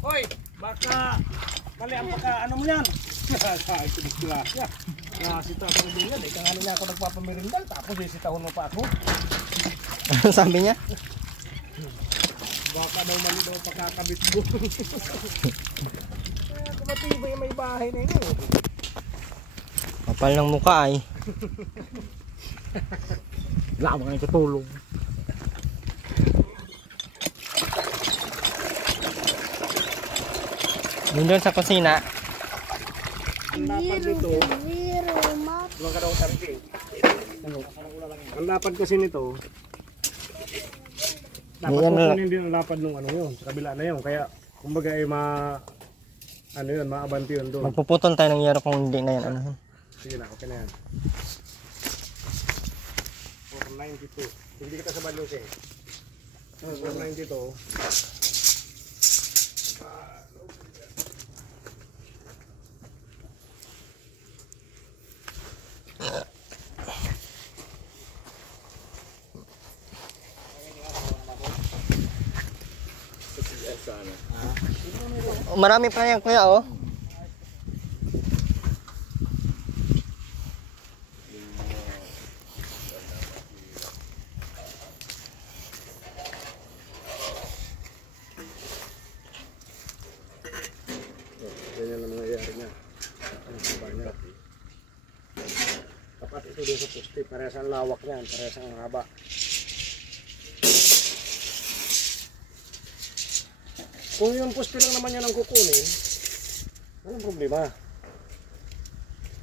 Hoy, baka mali ang pagka ano mo yan. Sa ito disgrasya. Nasita ko na din yan. Kang ano na ako nagpapamerindal. Tapos isitahon mo pa ako. Sabi niya. Baka daw mali daw pagkakabit mo. Kaya kumatibay may bahay na yun. Kapal ng mukha ay. Wala mo nga katulong. Yun doon sa kusina. Ang lapad nito, Hiyero, ka daw tarki. Ang lapad kasi nito, dapat Yan na- kukunin din ang lapad nung ano yun, sa kabila na yun. Kaya, kumbaga ay ano yun, maabanti yun doon. Magpuputol tayo ng yero kung hindi na yan. Ano. Sige na, okay na yan. 492. Hindi kita sa balos eh. 492. Marami pa yan kuya oh. Ganyan ang mangyayari niya. Ang haba niya. Tapat ito doon sa poste. Parehas ang lawak niyan. Parehas ang haba. Kung yung poste lang naman yan ang kukunin, anong problema?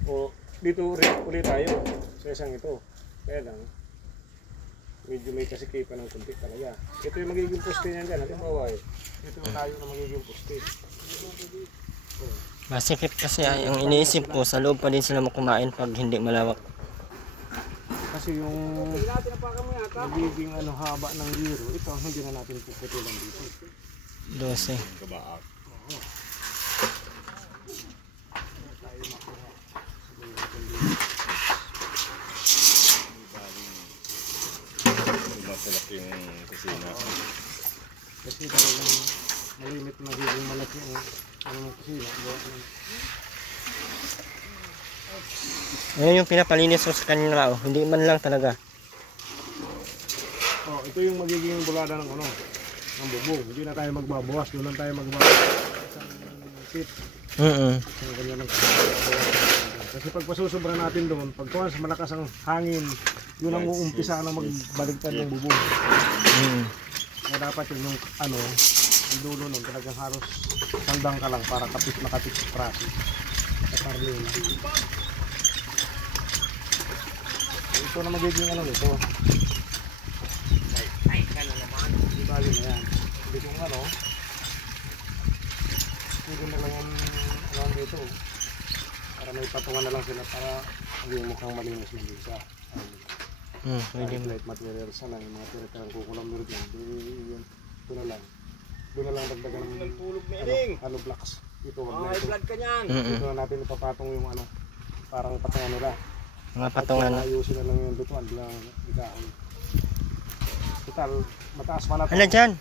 O dito ulit tayo sa isang ito. Kaya lang, medyo may kasikipan ng kunti talaga. Ito yung magiging poste niyan dyan. Halimbawa eh. Ito yung tayo na magiging poste. Masikip kasi ay ang iniisip ko sa loob pa din sila kumain pag hindi malawak. Kasi yung magiging haba ng giro, ito ang hindi na natin puputilan dito. 12. Kasi talagang malimit na nagiging malaki ang ano ng kusina. Gawa ng Ayan yung pinapalinis ko sa kanila, oh. Hindi man lang talaga. oh, ito yung magiging bulada ng ano, ng bubong. Hindi na tayo magbabawas, doon lang tayo magbabawas. Isang tip, isang ganyan lang. Kasi pag pasusobra natin doon, pag tuwan sa malakas ang hangin, yun ang uumpisa na magbaligtad ng bubong. Kaya dapat yung ano, yung dulo nun, talagang halos sandang ka lang para kapit na kapit sa prasi. Sa karlin. Ito na magiging ano ito. Ay, gano'n naman. Hindi ba yun na yan. Hindi kung ano, hindi na lang yung dito. Para may patungan na lang sila para hindi mukhang malinis ng bisa. Pwede mo. Light materials na lang, yung mga tira-tirang kukulang meron yan. Ito na lang. Doon na lang dagdagan ng hollow blocks. Ito, wag na ito. Dito na natin ipapatong yung ano, parang patungan nila. Mga patungan. Ayusin na lang yung lutuan, bilang ikaon. Total, mataas man na to. Ano dyan?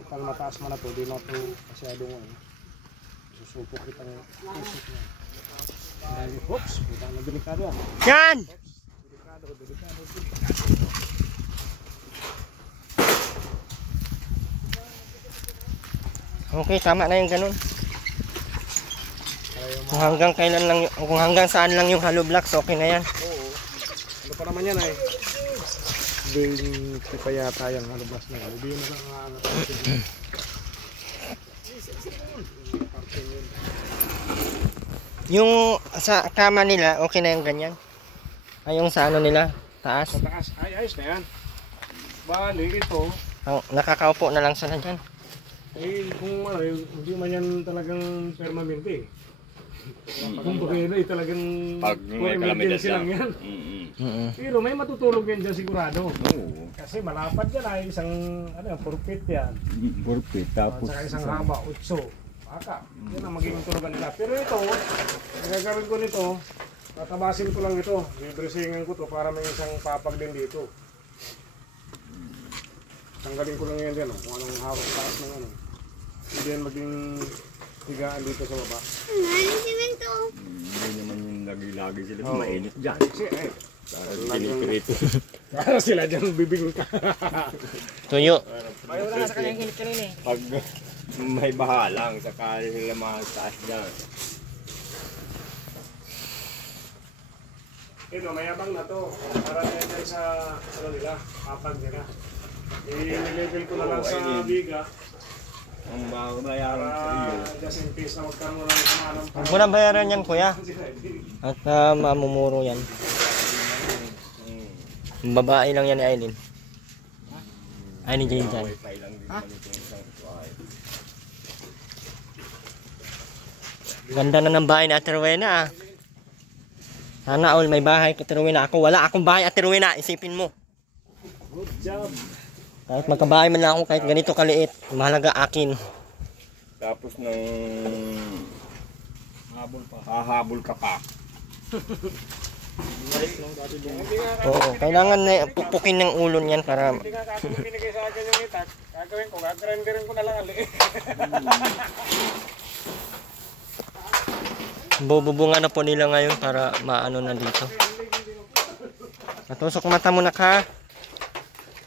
Total, mataas man na to. Di na to masyadong ano. Susupok kitang usok niya. Oops, putang na delikado yan. Yan! Delikado. Okay, tama na yung ganun. Kung hanggang kailan lang, kung hanggang saan lang yung hollow blocks, okay na yan. Oo. Ano pa naman yan ay? 20 pa yata yan, halabas na yan. Hindi na lang ang Yung sa kama nila, okay na yung ganyan. Ay, yung sa ano nila, taas. sa taas. Ay, ayos na yan. Bali, ito. Nakakaupo na lang sila dyan. Eh, kung ano, hindi man yan talagang permanente. Kung bagay talagang Pag may emergency calamidad lang yan. Pero may matutulog yan dyan sigurado. Oo. Kasi malapad yan ay isang, ano yan, purpit yan. Burpit. At Tapos saka isang haba, 8. Baka, yan ang magiging tulugan nila. Pero ito, nagagawin ko nito, tatabasin ko lang ito. Bibresingan ko to para may isang papag din dito. Tanggalin ko lang yan dyan, kung anong hawak taas ng ano. Hindi yan maging higaan dito sa baba. Ano si Minto? hindi naman yung lagi-lagi sila. Mainit dyan. Kasi, eh, Parang pinipirito. para sila dyan bibing ka. Tuyo. Ayaw na nga sa kanyang hilit kanina eh. Pag may baha lang, saka sila makataas dyan. Ito, mayabang na to. Para yan sa, ano nila, papag nila. I-level ko na lang sa biga. Ang bayaran sa iyo. Para just in case na magkaroon na lang sa manang Huwag mo na bayaran yan, kuya. At mamumuro yan. Babae lang yan ni Aileen. Ay, ni Jane Jane. Wifi lang din kami itong isang tuway. Ganda na ng bahay ni Ate Rowena, ah. Sana all may bahay kay Ate Rowena. Ako wala akong bahay, Ate Rowena. Isipin mo. good job. Kahit magkabahay man lang ako, kahit ganito kaliit, mahalaga akin. Tapos nang hahabol ka pa. Oo, kailangan na pupukin ng ulo niyan para Hindi nga kasi binigay sa akin yung itak. Gagawin ko, gagrenderin ko na lang ang liit. bububungan na po nila ngayon para maano na dito. Natusok mata mo na ka.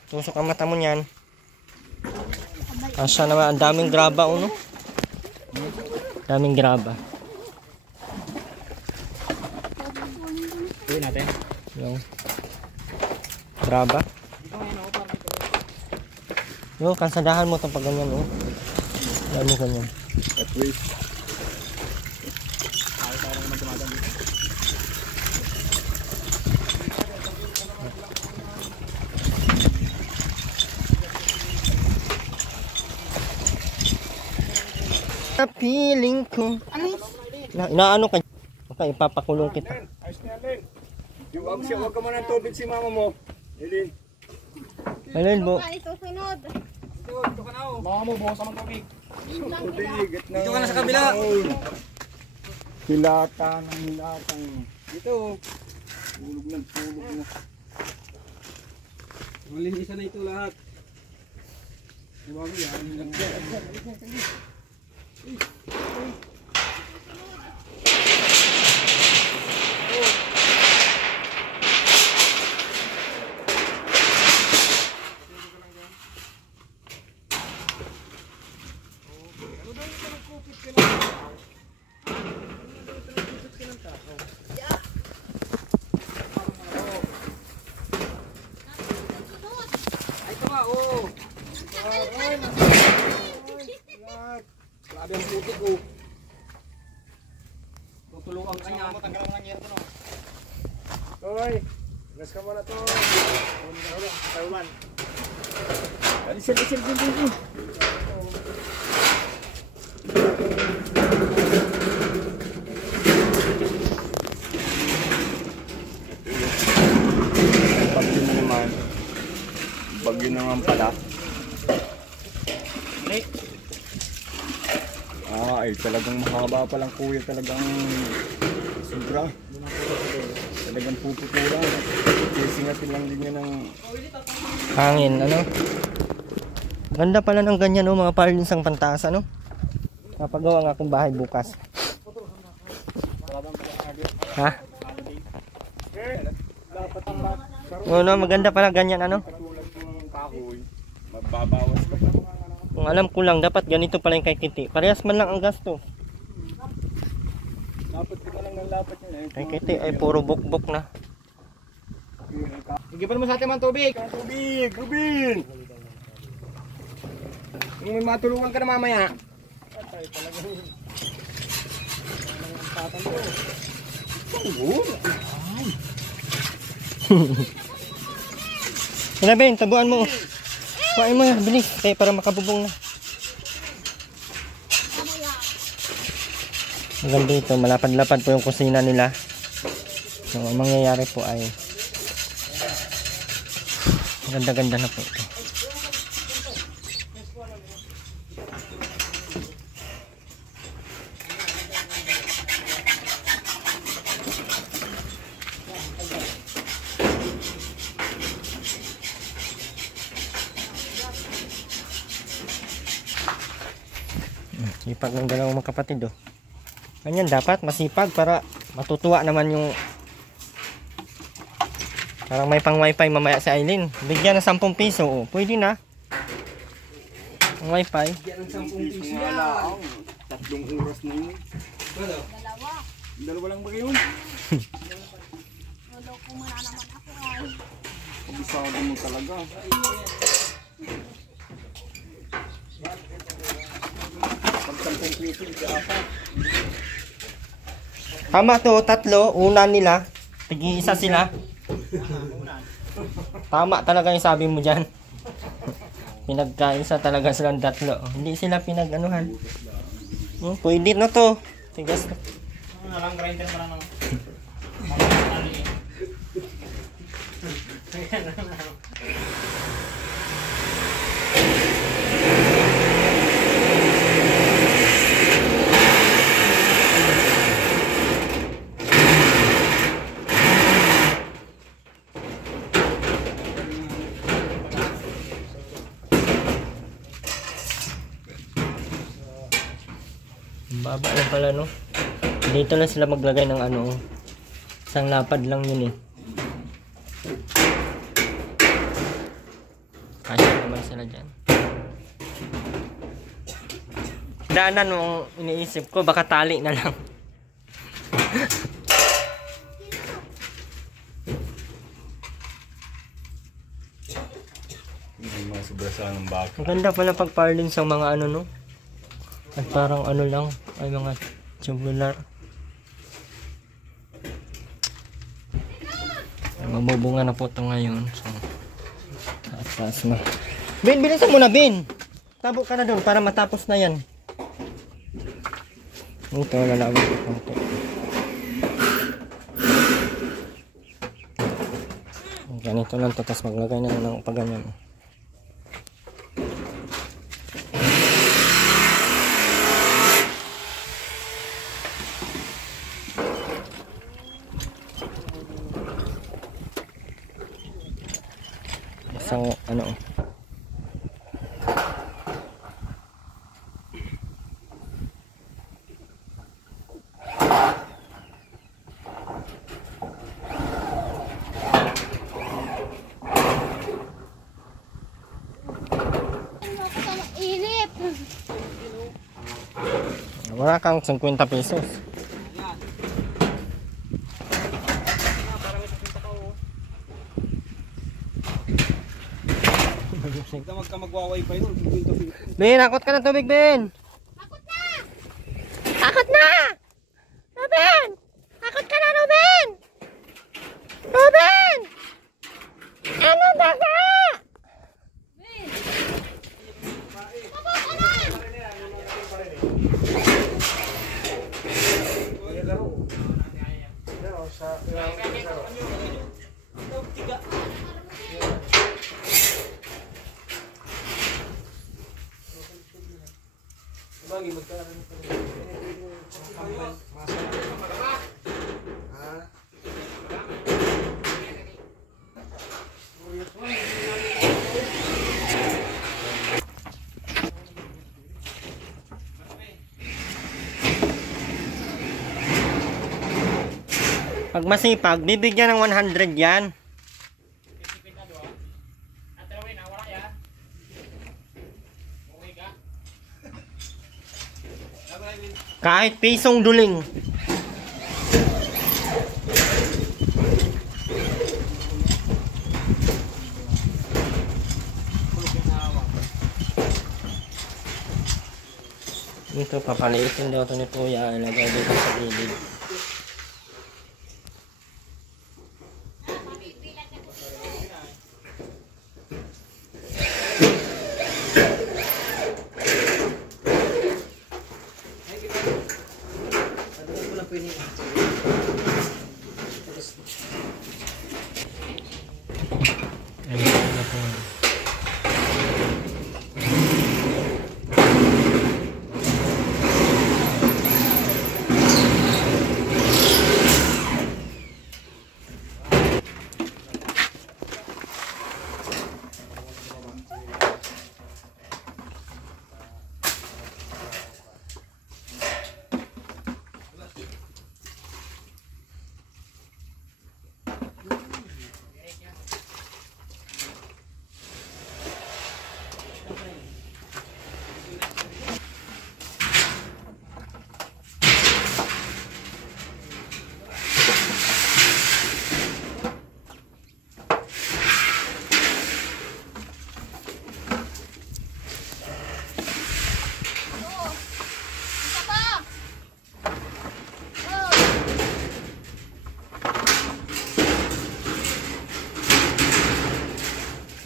Tusok ang mata mo niyan. Asa naman, ang daming graba, uno. Daming graba. Gawin natin. Yung graba. Yo, kansadahan mo itong pag ganyan, oh. Dahil mo ganyan. At least, Feeling ko. Inaano ka? Okay, ipapakulong kita. Ayos na yan, Len. Huwag ka muna ng tubig si mama mo. Elin. Ayun po. Ito sunod. Ito ka na o. Mama mo, bukas ang tubig. Dito ka na sa kabila. hilata ng hilatang. Dito. Tulog ng tulog mo. Malinisan na ito lahat. Grabe ang putik ko. Tutulungan ka niya. Tanggal mo ng yero to, no? Toy, gas ka muna to. Taiwan. Isil. Bagyo naman pala. Ay talagang mahaba palang kuya, talagang sobra. Talagang puputulan. Singatin lang din yan ng Hangin, ano? Ganda pala ng ganyan, no, mga parlinsang pantaas, ano? Napagawa nga akong bahay bukas. Ha? Oo, no, maganda pala ganyan, ano? katulad ng kahoy. Magbabawas ka. Kung alam ko lang, dapat ganito pala yung kay Kiti. Parehas man lang ang gasto. Dapat ka lang ng lapat yun. Kay Kiti ay puro bukbok na. Igipan mo sa atin man tubig. Tubig! Rubin! Kung may matulungan ka na mamaya. Yan na, Ben, tabuan mo. Kuhain mo yan, bilis. Kaya para makabubong na. Maganda ito, malapad-lapad po yung kusina nila. So, ang mangyayari po ay ganda-ganda na po ito. Sipag ng dalawang magkapatid, oh. Ganyan dapat, masipag para matutuwa naman yung parang may pang wifi mamaya si Aileen. Bigyan ng 10 piso, oh. Pwede na. Ang wifi. Tatlong oras na yun. Dalawa lang ba yun? Kabisado mo talaga. Tama to, tatlo, una nila. Tig-isa sila. Tama talaga yung sabi mo dyan. Pinagkaisa talaga silang tatlo. Hindi sila pinag-anuhan. Pwede na to. Tigas na. Nalang grinder mo lang ng Baba na pala, no? Dito na sila maglagay ng ano. Isang lapad lang yun, eh. Kasya naman sila dyan. Daanan nung iniisip ko, baka tali na lang. Hindi mga sobrasa ng baka. Ang ganda pala pag parlin sa mga ano, no? At parang ano lang, ay mga tubular. Mabubunga na po ito ngayon. So, taas na. Ben, bilisan mo na, Ben! Tabo ka na doon para matapos na yan. Ito, lalawin ko konti. Ganito lang ito, tapos maglagay na lang ng paganyan. Isang ano, Wala kang 50 pesos. Yan. Parang may sakita ka oh. Huwag ka magwa-wifi nun. Ben, akot ka ng tubig, Ben! Akot na! Ruben! Akot ka na, Ruben! Ruben! Ano ba ka? Pag masipag, bibigyan ng 100 yan. Kahit pisong duling. Ito, papaliitin daw ito ni Kuya. Ilagay dito sa gilid.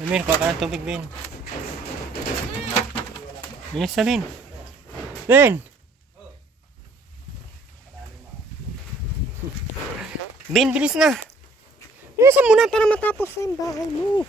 Ben, kuha ka ng tubig, Ben. Bilis na, Ben. Ben! Ben, bilis na. Bilisan mo na para matapos sa bahay mo.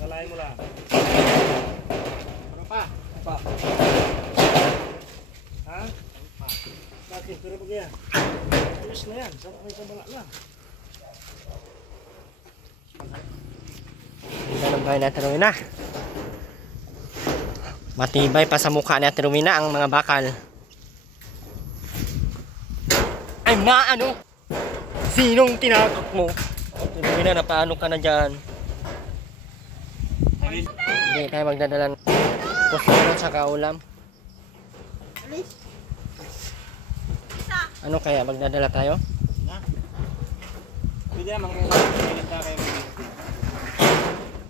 Lalayan mo lang. Ano pa? Pa. Ha? Bakit? Pero pag yan. Ayos na yan. May sabala lang. Ganda ng bahay natin, Rowena. Matibay pa sa mukha natin, Rowena, ang mga bakal. Ay, maano? Sinong tinakot mo? Rowena, napaano ka na dyan? Hindi tayo magdadala ng kusino sa kaulam. Ano kaya? Magdadala tayo? Pwede naman kayo kayo.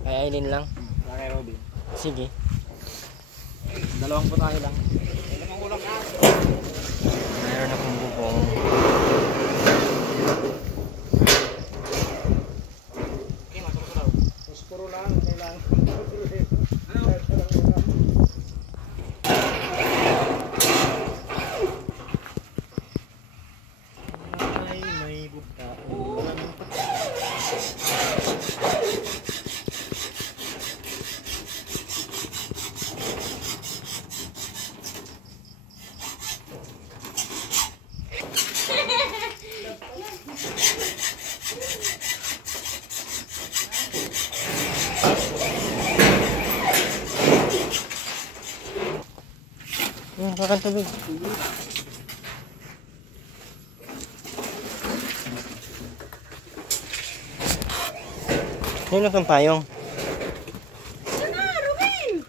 Kaya Aileen lang. Kaya Robin. Sige. Dalawang putahe lang. Dalawang ulam na. Mayroon akong bubong. Okay, masarap ko daw. Puspuro lang. Kailangan. May bugta. Wala kang tubig. Sino itong payong? Ano, Ruben?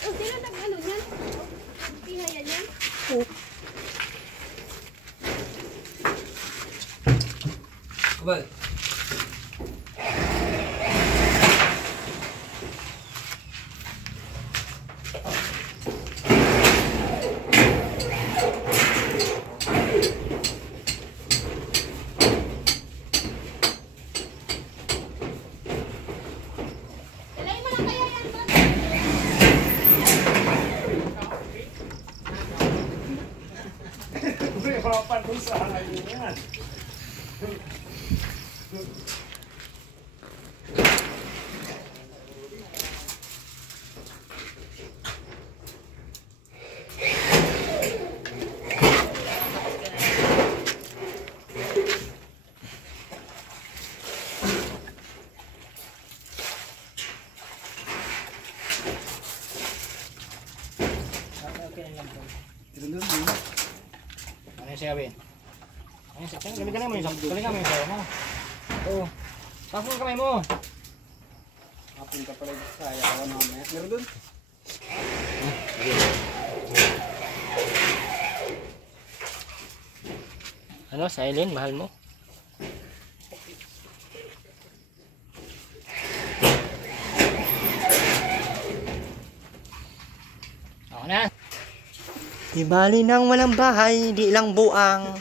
O, sino nag-ano niyan? Pihayan yan? Dalay mo lang kaya yan, Boss. Hindi, mapan mo sa hangin yan. Ano yung sabi? Ano yung sabi? Galing mo yung sabi. Galing mo yung sabi mo. Oo. Tapos mo kamay mo. Hapon ka pala sa kaya ako na mamaya. Meron doon. Ano, Silent, mahal mo? Ako na. Di bali nang walang bahay, di lang buang.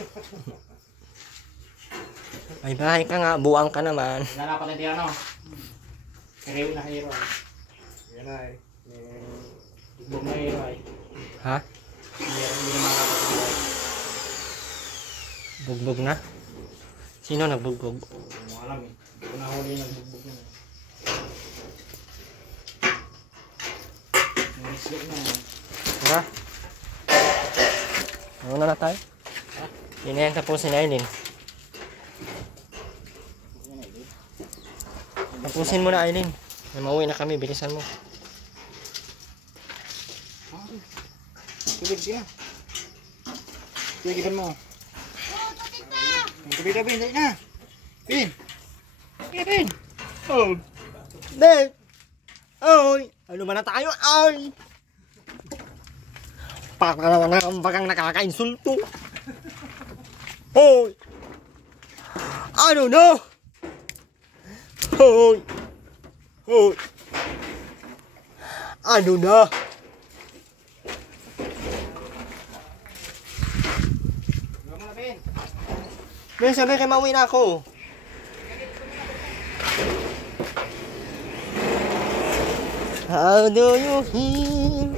May bahay ka nga, buang ka naman. Lalapat na diyan, no? Hero na hero. Yan ay. Tugbog na hero ay. Ha? Hindi na makakapagod. Bugbog na? Sino nagbugbog? Hindi mo alam eh. Hindi ko nahuli yung nagbugbog yun eh. Narisip na eh. Tara. Ano na tayo? Yun na yan tapusin na Aileen. Tapusin mo na Aileen. May mauwi na kami, bilisan mo. Tubig siya. Tubig mo. Tubig na, Bin. Dali na. Bin. Bin. Oh! Ben! Oy! Ano ba na tayo? Ay! Bagang nakakainsulto. Hoy! Ano na? Hoy! Hoy! Ano na? Ben, sabi kay mauwi na ako. How do you feel?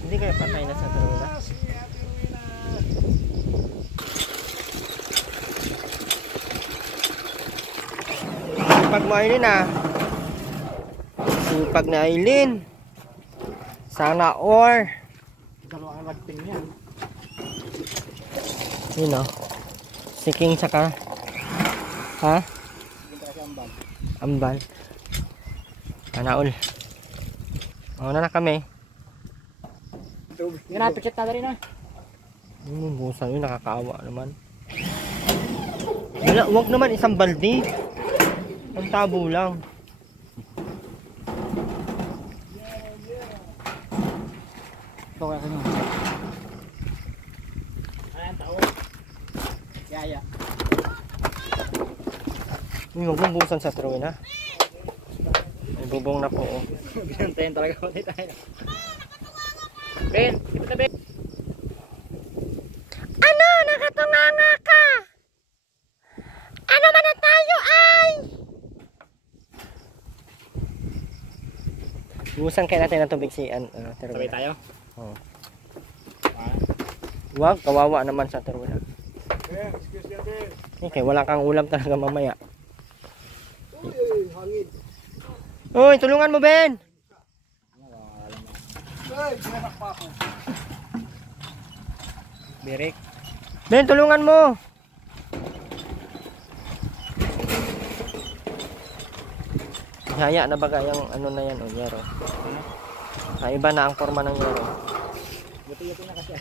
Hindi kayo patay na sa droga? Sipag mo Aileen ah. Sipag na Aileen. Sana or. Dalawang lagting yan. Sino? Si King tsaka. Ha? Ambal. Anaol. Una na kami. Hindi na, pikit na dali na. Busan yun, nakakaawa naman. Wala, wag naman isang balde. Ang tabo lang. Ito kaya kanyo. Ayan, tao. Yaya. Uy, wag mong busan sa truwin ha. May bubong na po oh. Binantayin talaga pati tayo. Ben, ipit na Ben. Ano? Nakatunganga ka? Ano man na tayo ay? Busan kaya natin ng tubig si Sabay truwin. tayo. Oh. Ah, Wag, kawawa naman sa truwin. Ben, excuse me, Ben. Okay, wala kang ulam talaga mamaya. Uy, hangin. Uy, tulungan mo Ben. Ay, sinasak pa ako. Birik. Ben, tulungan mo. Yaya na baga yung ano na yan, oh, yero. Iba na ang forma ng yero. Buti-buti na kasi.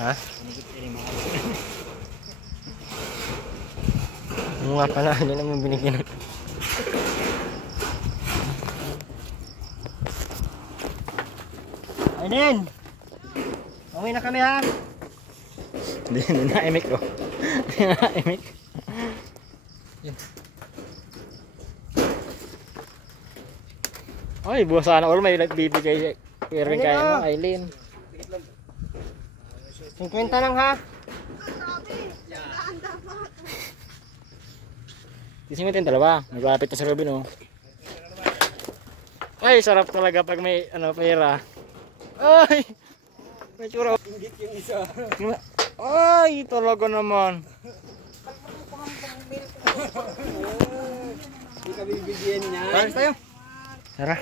Ha? Ano nga pala, hindi naman binigyan. Ayun! Uwi na kami ha! Hindi na imik ko. Hindi na imik. Ay, buwas sana all may bibigay Erwin kaya mo, Aileen. 50 lang ha! Tisingin natin dalawa. Naglalapit na si Robin oh. Ay, sarap talaga pag may ano pera. Ay! May tsura. Inggit yung isa. Ay, talaga naman. Hindi ka bibigyan niya. Paris tayo. Tara!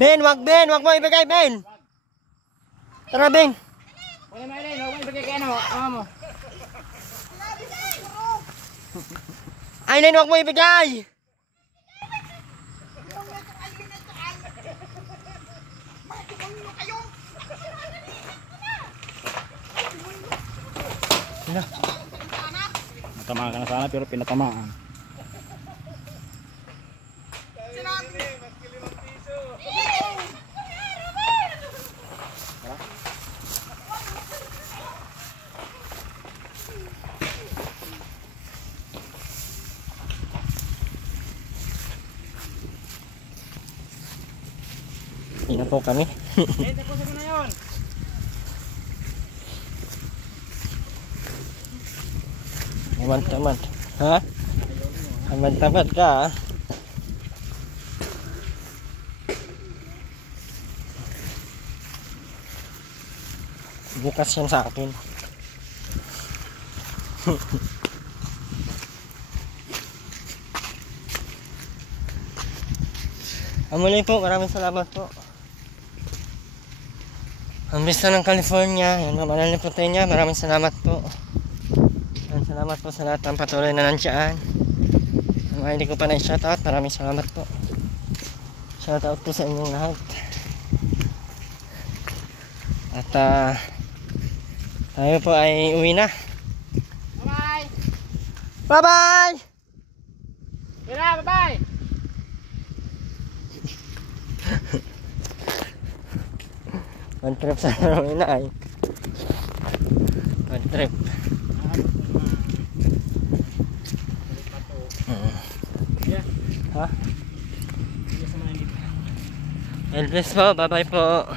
Ben, wag mo ibigay, Ben! Tara, Ben! Wala mo Aileen, huwag mo ibigay kay ano, ama mo. Aileen, wag mo ibigay! Natamaan ka na sana pero pinatamaan. Hindi na po kami. Eh, tapusin mo na yun. Tamad. Ha? Tamad ka ha? Bukas yan sa akin. Muli po, maraming salamat po. Ang Vista ng California, yan naman ang liputin niya. Maraming salamat po. Maraming salamat po sa lahat ng patuloy na nandiyan. Ang mga hindi ko pa na-shoutout, maraming salamat po. Shoutout po sa inyong lahat. At tayo po ay uwi na. Bye-bye. Bye-bye! Tira, bye-bye. One trip sa uwi na ay. One trip. Ha? Elvis po, bye-bye po.